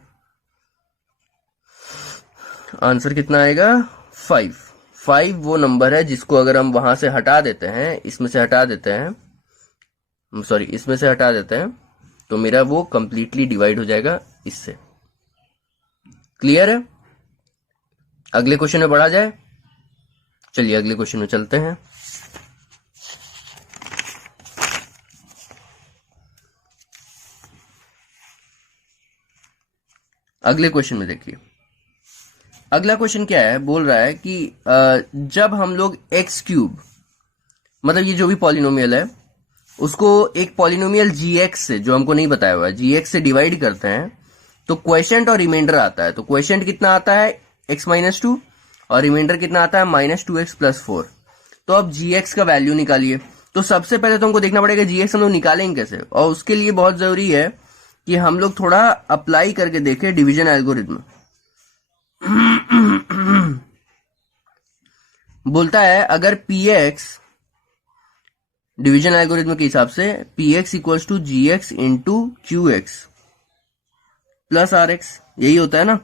आंसर कितना आएगा? 5। 5 वो नंबर है जिसको अगर हम वहां से हटा देते हैं, इसमें से हटा देते हैं, सॉरी इसमें से हटा देते हैं, तो मेरा वो कंप्लीटली डिवाइड हो जाएगा इससे। क्लियर है? अगले क्वेश्चन में बढ़ा जाए। चलिए अगले क्वेश्चन में चलते हैं। अगले क्वेश्चन में देखिए, अगला क्वेश्चन क्या है, बोल रहा है कि जब हम लोग एक्स क्यूब, मतलब ये जो भी पॉलिनोमियल है उसको एक पॉलिनोमियल जीएक्स से, जो हमको नहीं बताया हुआ है, जीएक्स से डिवाइड करते हैं तो क्वेश्चंट और रिमाइंडर आता है। तो क्वेश्चंट कितना आता है? x-2 और रिमाइंडर कितना आता है? -2x+4। तो अब जीएक्स का वैल्यू निकालिए। तो सबसे पहले तो हमको देखना पड़ेगा जीएक्स हम लोग निकालेंगे कैसे, और उसके लिए बहुत जरूरी है कि हम लोग थोड़ा अप्लाई करके देखें डिवीजन एल्गोरिथ्म। बोलता है अगर px, डिवीजन एल्गोरिथ्म के हिसाब से px equals to gx into qx plus rx, यही होता है ना।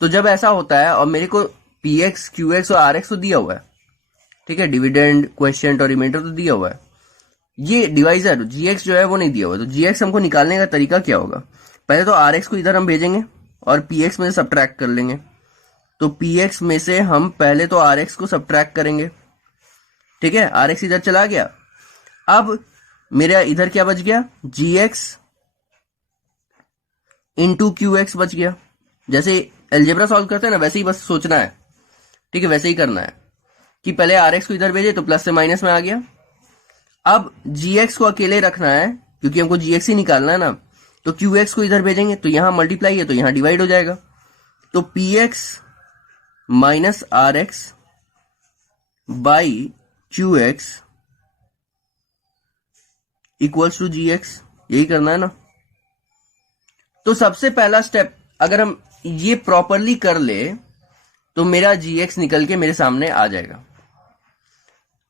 तो जब ऐसा होता है और मेरे को px, qx और rx तो दिया हुआ है, ठीक है, डिविडेंड, क्वेश्चंट और रिमाइंडर तो दिया हुआ है, ये डिवाइजर gx जो है वो नहीं दिया हुआ है। तो gx हमको निकालने का तरीका क्या होगा? पहले तो rx को इधर हम भेजेंगे और px में से सब्ट्रैक्ट कर लेंगे। तो px में से हम पहले तो rx को सब्ट्रैक्ट करेंगे, ठीक है, rx इधर चला गया। अब मेरा इधर क्या बच गया? gx इंटू qx बच गया। जैसे एल्जेब्रा सॉल्व करते हैं ना, वैसे ही बस सोचना है, ठीक है, वैसे ही करना है कि पहले rx को इधर भेजे तो प्लस से माइनस में आ गया। अब gx को अकेले रखना है क्योंकि हमको gx ही निकालना है ना, तो qx को इधर भेजेंगे तो यहां मल्टीप्लाई है तो यहां डिवाइड हो जाएगा। तो px minus rx by qx equals to gx, यही करना है ना। तो सबसे पहला स्टेप अगर हम ये प्रॉपरली कर ले तो मेरा gx निकल के मेरे सामने आ जाएगा।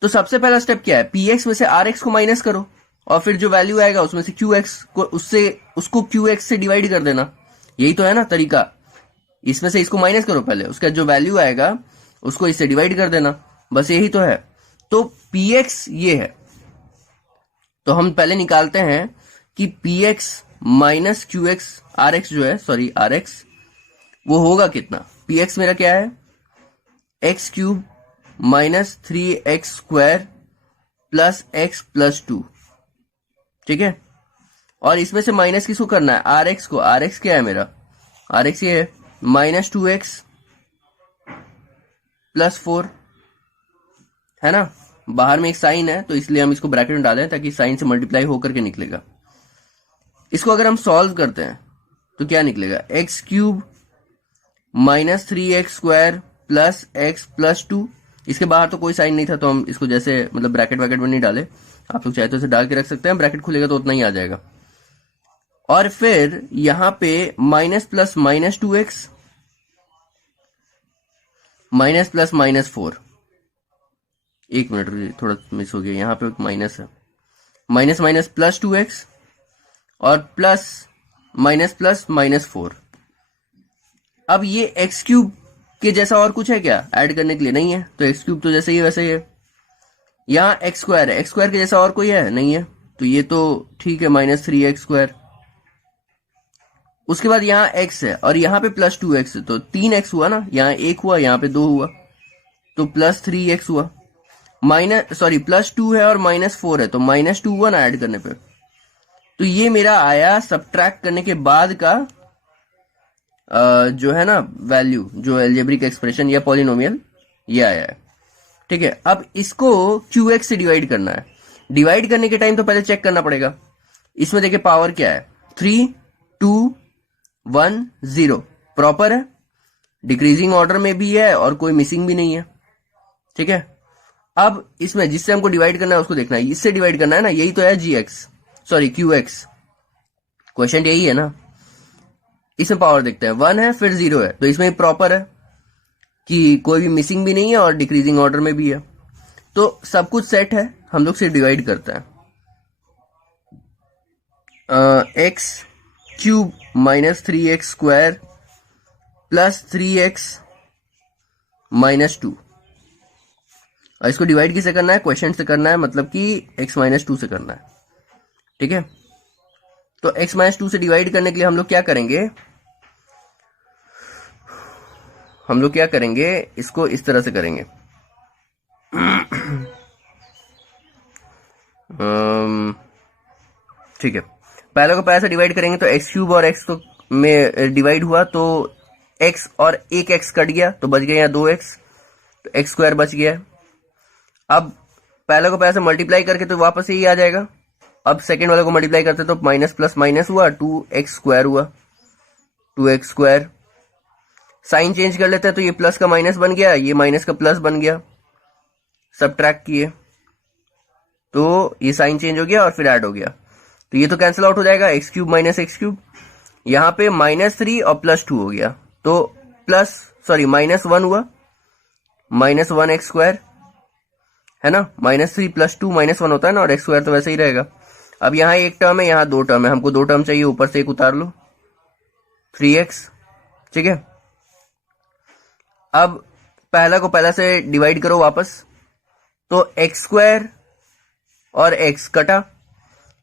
तो सबसे पहला स्टेप क्या है? px में से rx को माइनस करो और फिर जो वैल्यू आएगा उसमें से qx को, उसको qx से डिवाइड कर देना। यही तो है ना तरीका। इसमें से इसको माइनस करो पहले, उसका जो वैल्यू आएगा उसको इससे डिवाइड कर देना, बस यही तो है। तो px ये है, तो हम पहले निकालते हैं कि px माइनस qx, rx जो है, सॉरी rx, वो होगा कितना? px मेरा क्या है? X cube minus 3x square plus x plus 2, ठीक है। और इसमें से माइनस किसको करना है? rx को। rx क्या है मेरा? rx ये है -2x प्लस 4, है ना। बाहर में एक साइन है तो इसलिए हम इसको ब्रैकेट में डालें ताकि साइन से मल्टीप्लाई होकर के निकलेगा। इसको अगर हम सॉल्व करते हैं तो क्या निकलेगा? X cube minus 3x square plus x plus 2। इसके बाहर तो कोई साइन नहीं था तो हम इसको जैसे मतलब ब्रैकेट वैकेट में नहीं डाले, आप लोग चाहे तो इसे डाल के रख सकते हैं, ब्रैकेट खुलेगा तो उतना ही आ जाएगा। और फिर यहां पे minus plus -2x minus plus -4, एक मिनट थोड़ा मिस हो गया, यहां पे माइनस है, माइनस माइनस प्लस 2x और प्लस प्लस -4। अब ये एक्स क्यूब के जैसा और कुछ है क्या ऐड करने के लिए? नहीं है, तो एक्स क्यूब तो जैसे ही वैसे ही है। यहाँ एक्स स्क्वायर है, एक्स स्क्वायर के जैसा और कोई है? नहीं है, तो ये तो ठीक है, -3x स्क्वायर। उसके बाद यहाँ x है और यहाँ पे प्लस 2x है, तो 3x हुआ ना, यहाँ 1 हुआ, यहाँ पे 2 हुआ, तो प्लस 3x हुआ। प्लस 2 है और -4 है तो -2 हुआ ना ऐड करने पे। तो ये मेरा आया सब्ट्रैक्ट करने के बाद का जो है ना वैल्यू, जो एल्जेब्रिक एक्सप्रेशन या पॉलिनोमियल, ये आया है, ठीक है। अब इसको qx से डिवाइड करना है। डिवाइड करने के टाइम तो पहले चेक करना पड़ेगा। इसमें देखिए पावर क्या है, 3 2 1 0, प्रॉपर है, डिक्रीजिंग ऑर्डर में भी है और कोई मिसिंग भी नहीं है, ठीक है। अब इसमें जिससे हमको डिवाइड करना है उसको देखना है, इससे डिवाइड करना है ना, यही तो है qx, क्वेश्चन यही है ना। इसमें पावर देखते हैं, 1 है फिर 0 है, तो इसमें प्रॉपर है कि कोई भी मिसिंग भी नहीं है और डिक्रीजिंग ऑर्डर में भी है, तो सब कुछ सेट है। हम लोग से डिवाइड करते हैं, x cube minus 3x square plus 3x minus 2। और इसको डिवाइड किसे करना है? क्वेश्चन से करना है, मतलब कि x माइनस 2 से करना है। ठीक है, तो x माइनस 2 से डिवाइड करने के लिए हम लोग क्या करेंगे? हम लोग क्या करेंगे, इसको इस तरह से करेंगे। ठीक है, पहले को पहले से डिवाइड करेंगे तो एक्स क्यूब और एक्स तो में डिवाइड हुआ तो एक्स और एक एक्स कट गया तो बच गया यहाँ 2x, तो एक्स स्क्वायर बच गया। अब पहले को पहले से मल्टीप्लाई करके तो वापस यही आ जाएगा। अब सेकेंड वाले को मल्टीप्लाई करते तो माइनस प्लस माइनस हुआ, 2x स्क्वायर हुआ, 2x स्क्वायर। साइन चेंज कर लेते हैं तो ये प्लस का माइनस बन गया, ये माइनस का प्लस बन गया। सबट्रैक्ट किए तो ये साइन चेंज हो गया और फिर ऐड हो गया, तो ये तो कैंसिल आउट हो जाएगा, x cube minus x cube. यहाँ पे -3 और +2 हो गया तो -1 हुआ, -1 एक्स स्क्वायर है ना। -3 + 2 -1 होता है ना, और एक्स स्क्वायर तो वैसे ही रहेगा। अब यहाँ एक टर्म है, यहाँ 2 टर्म है, हमको 2 टर्म चाहिए, ऊपर से एक उतार लो, 3x। ठीक है, अब पहला को पहला से डिवाइड करो वापस, तो एक्स स्क्वायर और x कटा,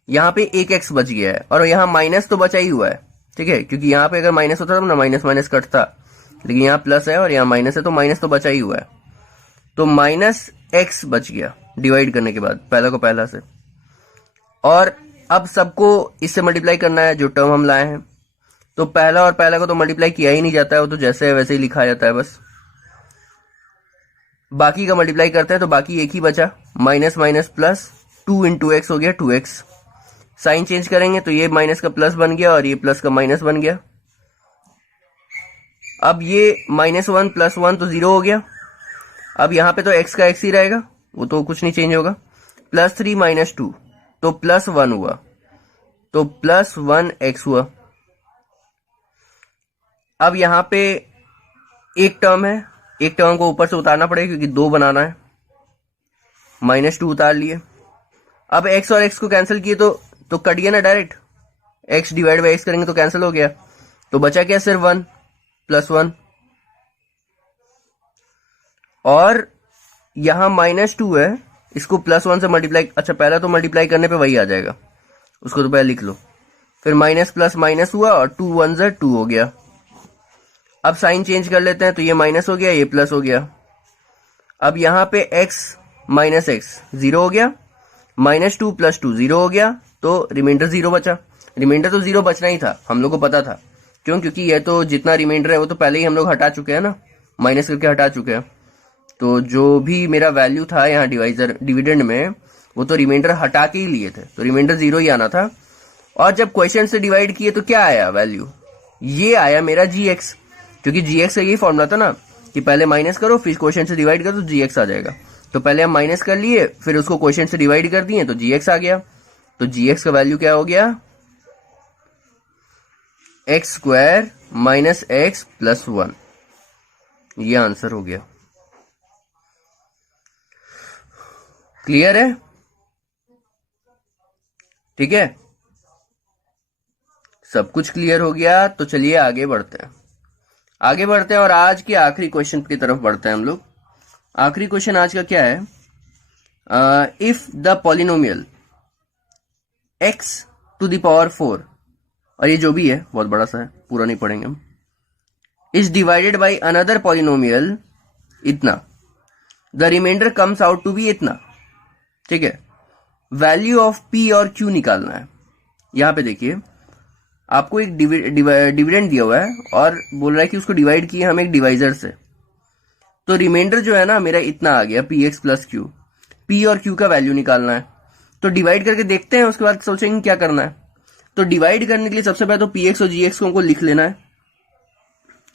यहाँ पे एक x बच गया है, और यहाँ माइनस तो बचा ही हुआ है। ठीक है, क्योंकि यहाँ पे अगर माइनस होता तो ना माइनस माइनस कटता, लेकिन यहाँ प्लस है और यहाँ माइनस है तो माइनस तो बचा ही हुआ है, तो -x बच गया डिवाइड करने के बाद पहला को पहला से। और अब सबको इससे मल्टीप्लाई करना है जो टर्म हम लाए हैं, तो पहला और पहला को तो मल्टीप्लाई किया ही नहीं जाता है, वो तो जैसे है वैसे ही लिखा जाता है बस। बाकी का मल्टीप्लाई करते हैं तो बाकी एक ही बचा, माइनस माइनस प्लस, 2 × x हो गया 2x। साइन चेंज करेंगे तो ये माइनस का प्लस बन गया और ये प्लस का माइनस बन गया। अब ये -1 + 1 तो 0 हो गया। अब यहाँ पे तो x का x ही रहेगा, वो तो कुछ नहीं चेंज होगा। +3 - 2 तो +1 हुआ, तो +1x हुआ। अब यहाँ पे एक टर्म है, एक टर्म को ऊपर से उतारना पड़ेगा क्योंकि 2 बनाना है, -2 उतार लिए। अब x और x को कैंसिल किए तो कट गया ना direct, x divide by x करेंगे तो कैंसिल हो गया, तो बचा क्या सिर्फ 1 +1। और यहां -2 है, इसको +1 से मल्टीप्लाई, अच्छा पहला तो मल्टीप्लाई करने पे वही आ जाएगा, उसको तो पहले लिख लो। फिर माइनस प्लस माइनस हुआ और 2 × 1 = 2 हो गया। अब साइन चेंज कर लेते हैं तो ये माइनस हो गया, ये प्लस हो गया। अब यहां पे x - x 0 हो गया, -2 + 2 0 हो गया, तो रिमाइंडर 0 बचा। रिमाइंडर तो 0 बचना ही था, हम लोग को पता था, क्यों? क्योंकि ये तो जितना रिमाइंडर है वो तो पहले ही हम लोग हटा चुके हैं ना, माइनस करके हटा चुके हैं। तो जो भी मेरा वैल्यू था यहाँ डिविडेंड में, वो तो रिमाइंडर हटा के ही लिए थे, तो रिमाइंडर 0 ही आना था। और जब क्वेश्चन से डिवाइड किए तो क्या आया वैल्यू? ये आया मेरा gx, क्योंकि gx का यही फॉर्मूला था ना कि पहले माइनस करो फिर क्वेश्चन से डिवाइड करो तो gx आ जाएगा। तो पहले हम माइनस कर लिए, फिर उसको क्वेश्चन से डिवाइड कर दिए तो gx आ गया। तो gx का वैल्यू क्या हो गया? x² - x + 1, ये आंसर हो गया। क्लियर है? ठीक है, सब कुछ क्लियर हो गया, तो चलिए आगे बढ़ते हैं और आज के आखिरी क्वेश्चन की तरफ बढ़ते हैं हम लोग। आखिरी क्वेश्चन आज का क्या है? इफ द पॉलिनोमियल x⁴, और ये जो भी है बहुत बड़ा सा है, पूरा नहीं पढ़ेंगे हम, is divided by another polynomial इतना, the remainder comes out to be इतना। ठीक है, वैल्यू ऑफ p और q निकालना है। यहां पे देखिए, आपको एक डिविडेंड दिया हुआ है और बोल रहा है कि उसको डिवाइड किए हम एक डिवाइजर से, तो रिमाइंडर जो है ना मेरा इतना आ गया, px + q। p और q का वैल्यू निकालना है, तो डिवाइड करके देखते हैं, उसके बाद सोचेंगे क्या करना है। तो डिवाइड करने के लिए सबसे पहले तो px और gx को हमको लिख लेना है,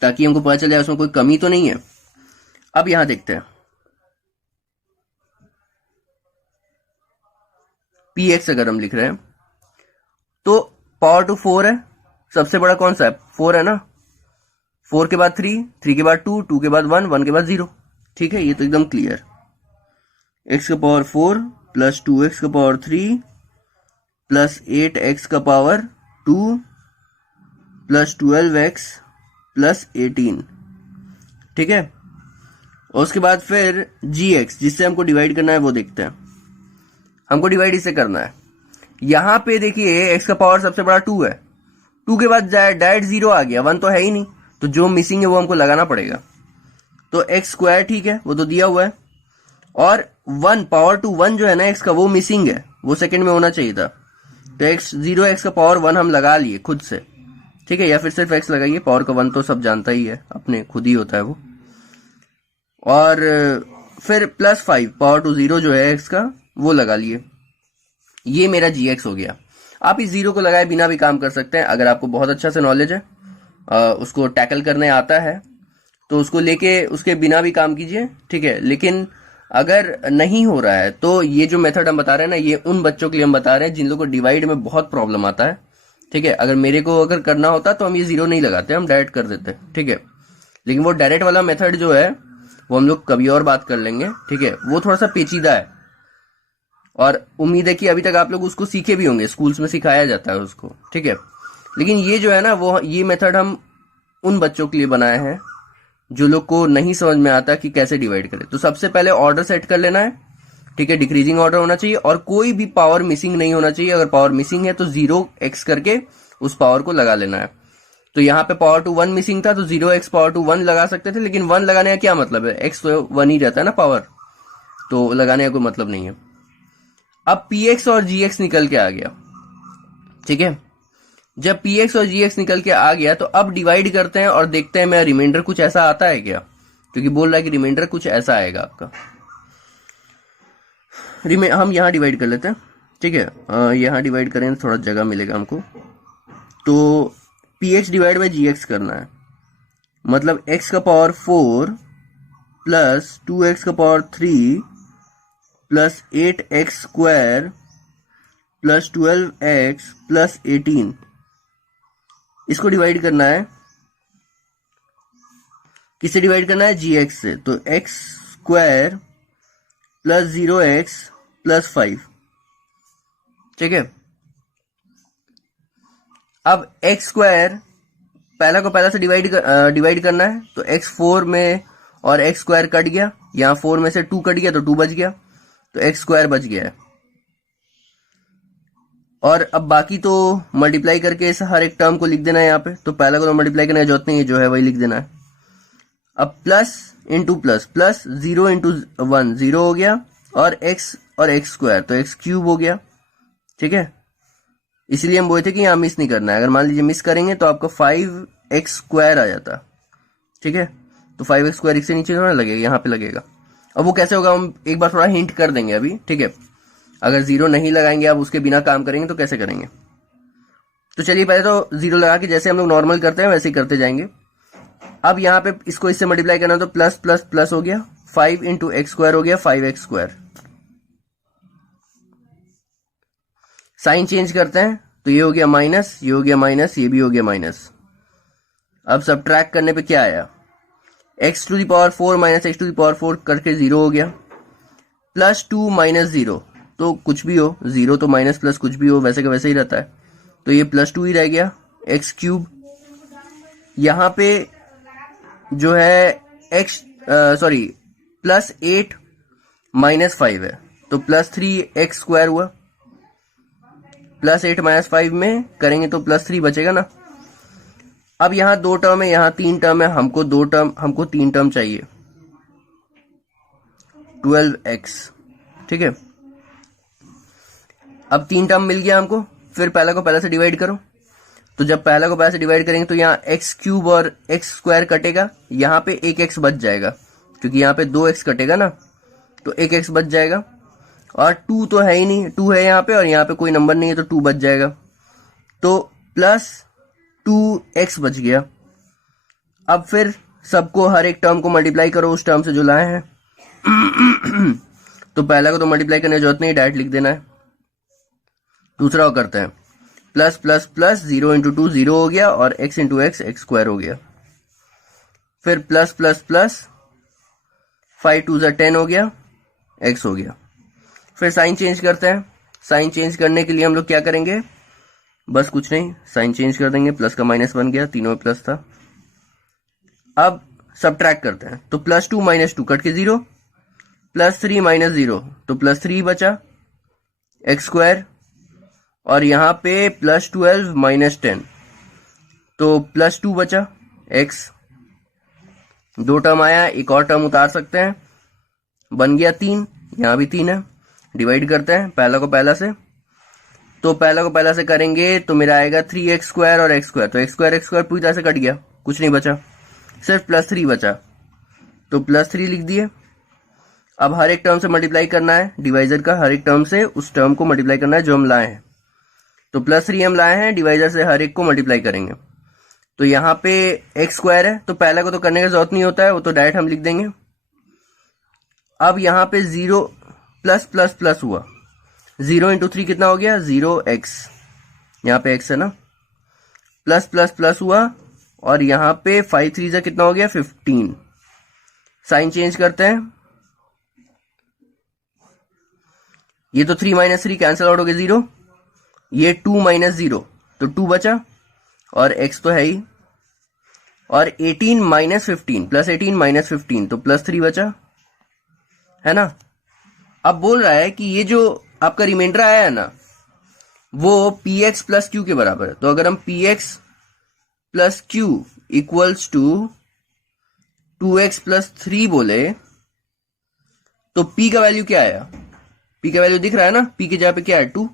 ताकि हमको पता चल जाए उसमें कोई कमी तो नहीं है। अब यहां देखते हैं, px अगर हम लिख रहे हैं तो पावर टू 4 है, सबसे बड़ा कौन सा है? 4 है ना। 4 के बाद 3, 3 के बाद 2, 2 के बाद 1, 1 के बाद 0। ठीक है, ये तो एकदम clear. x⁴ + 2x⁴ plus 8x का पावर 2 प्लस 12x प्लस 18, ठीक है। और उसके बाद फिर gx जिससे हमको डिवाइड करना है वो देखते हैं। हमको डिवाइड इससे करना है। यहां पे देखिए x का पावर सबसे बड़ा 2 है, 2 के बाद डायरेक्ट 0 आ गया, 1 तो है ही नहीं, तो जो मिसिंग है वो हमको लगाना पड़ेगा। तो x स्क्वायर ठीक है, वो तो दिया हुआ है, और 1 पावर टू 1 जो है ना x का वो मिसिंग है, वो सेकंड में होना चाहिए था। तो x का पावर 1 हम लगा लिए खुद से, ठीक है, या फिर सिर्फ x लगाइए, पावर का 1 तो सब जानता ही है, अपने खुद ही होता है वो। और फिर प्लस 5 पावर टू 0 जो है x का वो लगा लिए। ये मेरा gx हो गया। आप इस 0 को लगाए बिना भी काम कर सकते हैं, अगर आपको बहुत अच्छा से नॉलेज है, उसको टैकल करने आता है, तो उसको लेके उसके बिना भी काम कीजिए, ठीक है। लेकिन अगर नहीं हो रहा है तो ये जो मेथड हम बता रहे हैं ना, ये उन बच्चों के लिए हम बता रहे हैं जिन लोगों को डिवाइड में बहुत प्रॉब्लम आता है, ठीक है। अगर मेरे को अगर करना होता तो हम ये 0 नहीं लगाते, हम डायरेक्ट कर देते, ठीक है। लेकिन वो डायरेक्ट वाला मेथड जो है वो हम लोग कभी और बात कर लेंगे, ठीक है। वो थोड़ा सा पेचीदा है, और उम्मीद है कि अभी तक आप लोग उसको सीखे भी होंगे, स्कूल्स में सिखाया जाता है उसको, ठीक है। लेकिन ये जो है ना, वो ये मेथड हम उन बच्चों के लिए बनाए हैं जो लोग को नहीं समझ में आता कि कैसे डिवाइड करें। तो सबसे पहले ऑर्डर सेट कर लेना है, ठीक है, डिक्रीजिंग ऑर्डर होना चाहिए, और कोई भी पावर मिसिंग नहीं होना चाहिए। अगर पावर मिसिंग है तो 0x करके उस पावर को लगा लेना है। तो यहाँ पे पावर टू 1 मिसिंग था, तो 0x पावर टू 1 लगा सकते थे, लेकिन 1 लगाने का क्या मतलब है, x तो 1 ही रहता है ना पावर, तो लगाने का कोई मतलब नहीं है। अब px और gx निकल के आ गया, ठीक है। जब px और gx निकल के आ गया तो अब डिवाइड करते हैं और देखते हैं मेरा रिमाइंडर कुछ ऐसा आता है क्या, क्योंकि बोल रहा है कि रिमाइंडर कुछ ऐसा आएगा आपका। हम यहाँ डिवाइड कर लेते हैं, ठीक है। यहाँ डिवाइड करें तो थोड़ा जगह मिलेगा हमको। तो px डिवाइड बाई gx करना है, मतलब x का पावर 4 प्लस 2x का power 3 plus 8x square plus 12x plus 18, इसको डिवाइड करना है। किससे डिवाइड करना है, gx से। तो x square plus 0x plus 5, ठीक है। अब x स्क्वायर पहला को पहला से डिवाइड करना है, तो x 4 में और x स्क्वायर कट गया, यहाँ 4 में से 2 कट गया तो 2 बच गया, तो x स्क्वायर बच गया है। और अब बाकी तो मल्टीप्लाई करके इस हर एक टर्म को लिख देना है यहाँ पे। तो पहला को तो मल्टीप्लाई करने की जरूरत नहीं है, जो है वही लिख देना है। अब plus into plus, plus 0 into 1 0 हो गया, और x स्क्वायर तो x क्यूब हो गया, ठीक है। इसलिए हम बोले थे कि यहाँ मिस नहीं करना है। अगर मान लीजिए मिस करेंगे तो आपका 5x स्क्वायर आ जाता, ठीक है। तो 5x स्क्वायर इससे नीचे थोड़ा लगेगा, यहाँ पे लगेगा। अब वो कैसे होगा हम एक बार थोड़ा हिंट कर देंगे अभी, ठीक है। अगर 0 नहीं लगाएंगे आप, उसके बिना काम करेंगे तो कैसे करेंगे। तो चलिए पहले तो 0 लगा के जैसे हम लोग नॉर्मल करते हैं वैसे ही करते जाएंगे। अब यहाँ पे इसको इससे मल्टीप्लाई करना, तो प्लस प्लस प्लस हो गया, 5 इंटू एक्स स्क्वायर हो गया 5x स्क्वायर। साइन चेंज करते हैं, तो ये हो गया माइनस, ये हो गया माइनस, ये भी हो गया माइनस। अब सब्ट्रैक्ट करने पे क्या आया, x to the power 4 minus x to the power 4 करके 0 हो गया, प्लस 2 माइनस 0, तो कुछ भी हो, 0 तो माइनस प्लस कुछ भी हो वैसे का वैसे ही रहता है, तो ये प्लस 2 ही रह गया, x क्यूब। यहाँ पे जो है प्लस 8 माइनस 5 है, तो प्लस 3x स्क्वायर हुआ। प्लस 8 माइनस 5 में करेंगे तो प्लस 3 बचेगा ना। अब यहाँ 2 टर्म है, यहाँ 3 टर्म है, हमको 3 टर्म चाहिए, 12x, ठीक है। अब 3 टर्म मिल गया हमको, फिर पहला को पहला से डिवाइड करो। तो जब पहला को पहला से डिवाइड करेंगे तो यहाँ x क्यूब और x स्क्वायर कटेगा, यहाँ पे एक x बच जाएगा, क्योंकि यहाँ पे 2x कटेगा ना, तो एक x बच जाएगा। और 2 तो है ही नहीं, 2 है यहाँ पे, और यहाँ पे कोई नंबर नहीं है तो 2 बच जाएगा, तो प्लस 2x बच गया। अब फिर सबको हर एक टर्म को मल्टीप्लाई करो उस टर्म से जो लाए हैं। तो पहला को तो मल्टीप्लाई करने की जरूरत नहीं, डायरेक्ट लिख देना है। दूसरा को करते हैं, प्लस प्लस प्लस 0 इंटू 2 0 हो गया, और x into x x square हो गया। फिर प्लस प्लस प्लस 5 2 10 हो गया, x हो गया। फिर साइन चेंज करते हैं, साइन चेंज करने के लिए हम लोग क्या करेंगे, बस कुछ नहीं, साइन चेंज कर देंगे, प्लस का माइनस बन गया, तीनों में प्लस था। अब सबट्रैक्ट करते हैं, तो +2 - 2 कट के 0, +3 - 0 तो +3 बचा x², और यहां पे +12 - 10 तो +2 बचा x। 2 टर्म आया, एक और टर्म उतार सकते हैं, बन गया 3, यहां भी 3 है। डिवाइड करते हैं पहला को पहला से, तो पहला को पहला से करेंगे तो मेरा आएगा 3x² और x², तो x² पूरी तरह से कट गया, कुछ नहीं बचा, सिर्फ +3 बचा, तो +3 लिख दिए। अब हर एक टर्म से मल्टीप्लाई करना है, डिवाइजर का हर एक टर्म से उस टर्म को मल्टीप्लाई करना है जो हम लाए हैं, तो +3 हम लाए हैं, डिवाइजर से हर एक को मल्टीप्लाई करेंगे। तो यहाँ पे x² है, तो पहला को तो करने की जरूरत नहीं होता है, वो तो डायरेक्ट हम लिख देंगे। अब यहाँ पे 0 +++ हुआ, 0 × 3 कितना हो गया, 0x, यहाँ पे x है ना, +++ हुआ, और यहाँ पे 5 3 कितना हो गया, 15। साइन चेंज करते हैं, ये तो 3 - 3 कैंसिल आउट हो गया 0, ये 2 - 0 तो 2 बचा, और x तो है ही, और 18 - 15 +18 - 15 तो +3 बचा, है ना। अब बोल रहा है कि ये जो आपका रिमाइंडर आया है ना, वो px + q के बराबर है। तो अगर हम px + q = 2x + 3 बोले, तो p का वैल्यू क्या आया, p का वैल्यू दिख रहा है ना, p की जगह पे क्या है 2,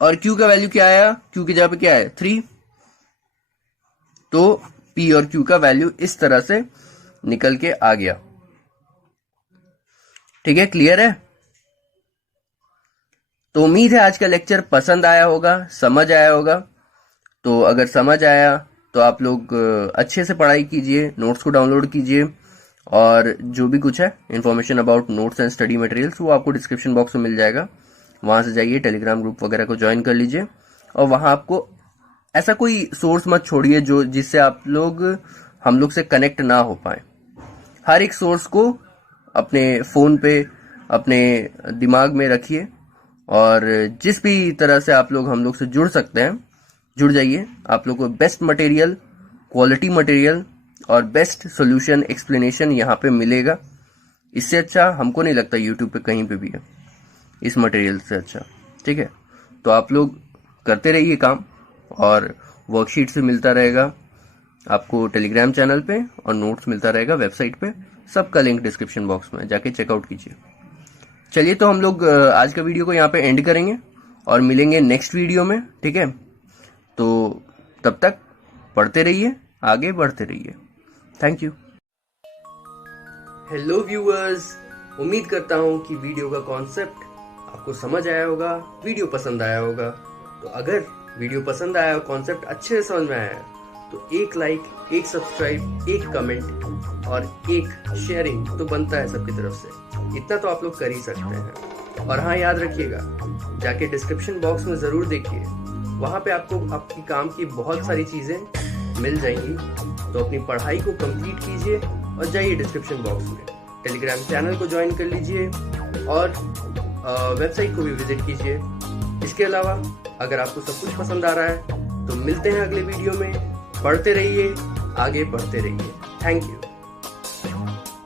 और q का वैल्यू क्या आया, q की जगह पे क्या है 3, तो p और q का वैल्यू इस तरह से निकल के आ गया। ठीक है, क्लियर है। तो उम्मीद है आज का लेक्चर पसंद आया होगा, समझ आया होगा। तो अगर समझ आया तो आप लोग अच्छे से पढ़ाई कीजिए, नोट्स को डाउनलोड कीजिए, और जो भी कुछ है information about notes and study materials वो आपको डिस्क्रिप्शन बॉक्स में मिल जाएगा। वहां से जाइए, टेलीग्राम ग्रुप वगैरह को ज्वाइन कर लीजिए, और वहां आपको ऐसा कोई सोर्स मत छोड़िए जो जिससे आप लोग हम लोग से कनेक्ट ना हो पाए। हर एक सोर्स को अपने फोन पे, अपने दिमाग में रखिए, और जिस भी तरह से आप लोग हम लोग से जुड़ सकते हैं जुड़ जाइए। आप लोग को बेस्ट मटेरियल, क्वालिटी मटेरियल और बेस्ट सोल्यूशन एक्सप्लेनेशन यहाँ पे मिलेगा। इससे अच्छा हमको नहीं लगता यूट्यूब पे कहीं पे भी है, इस मटेरियल से अच्छा। ठीक है, तो आप लोग करते रहिए काम, और वर्कशीट से मिलता रहेगा आपको टेलीग्राम चैनल पे, और नोट्स मिलता रहेगा वेबसाइट पे। सबका लिंक डिस्क्रिप्शन बॉक्स में, जाके चेकआउट कीजिए। चलिए, तो हम लोग आज का वीडियो को यहाँ पे एंड करेंगे और मिलेंगे नेक्स्ट वीडियो में। ठीक है, तो तब तक पढ़ते रहिए, आगे बढ़ते रहिए। Thank you. हेलो व्यूअर्स, उम्मीद करता हूँ कि वीडियो का कॉन्सेप्ट आपको समझ आया होगा, वीडियो पसंद आया होगा। तो अगर वीडियो पसंद आया और कॉन्सेप्ट अच्छे से समझ में आया तो एक लाइक, एक सब्सक्राइब, एक कमेंट और एक शेयरिंग तो बनता है सबकी तरफ से। इतना तो आप लोग कर ही सकते हैं। और हाँ, याद रखिएगा, जाके डिस्क्रिप्शन बॉक्स में जरूर देखिए, वहां पे आपको आपकी काम की बहुत सारी चीजें मिल जाएंगी। तो अपनी पढ़ाई को कंप्लीट कीजिए और जाइए डिस्क्रिप्शन बॉक्स में, टेलीग्राम चैनल को ज्वाइन कर लीजिए, और वेबसाइट को भी विजिट कीजिए। इसके अलावा अगर आपको सब कुछ पसंद आ रहा है तो मिलते हैं अगले वीडियो में। पढ़ते रहिए, आगे बढ़ते रहिए। Thank you.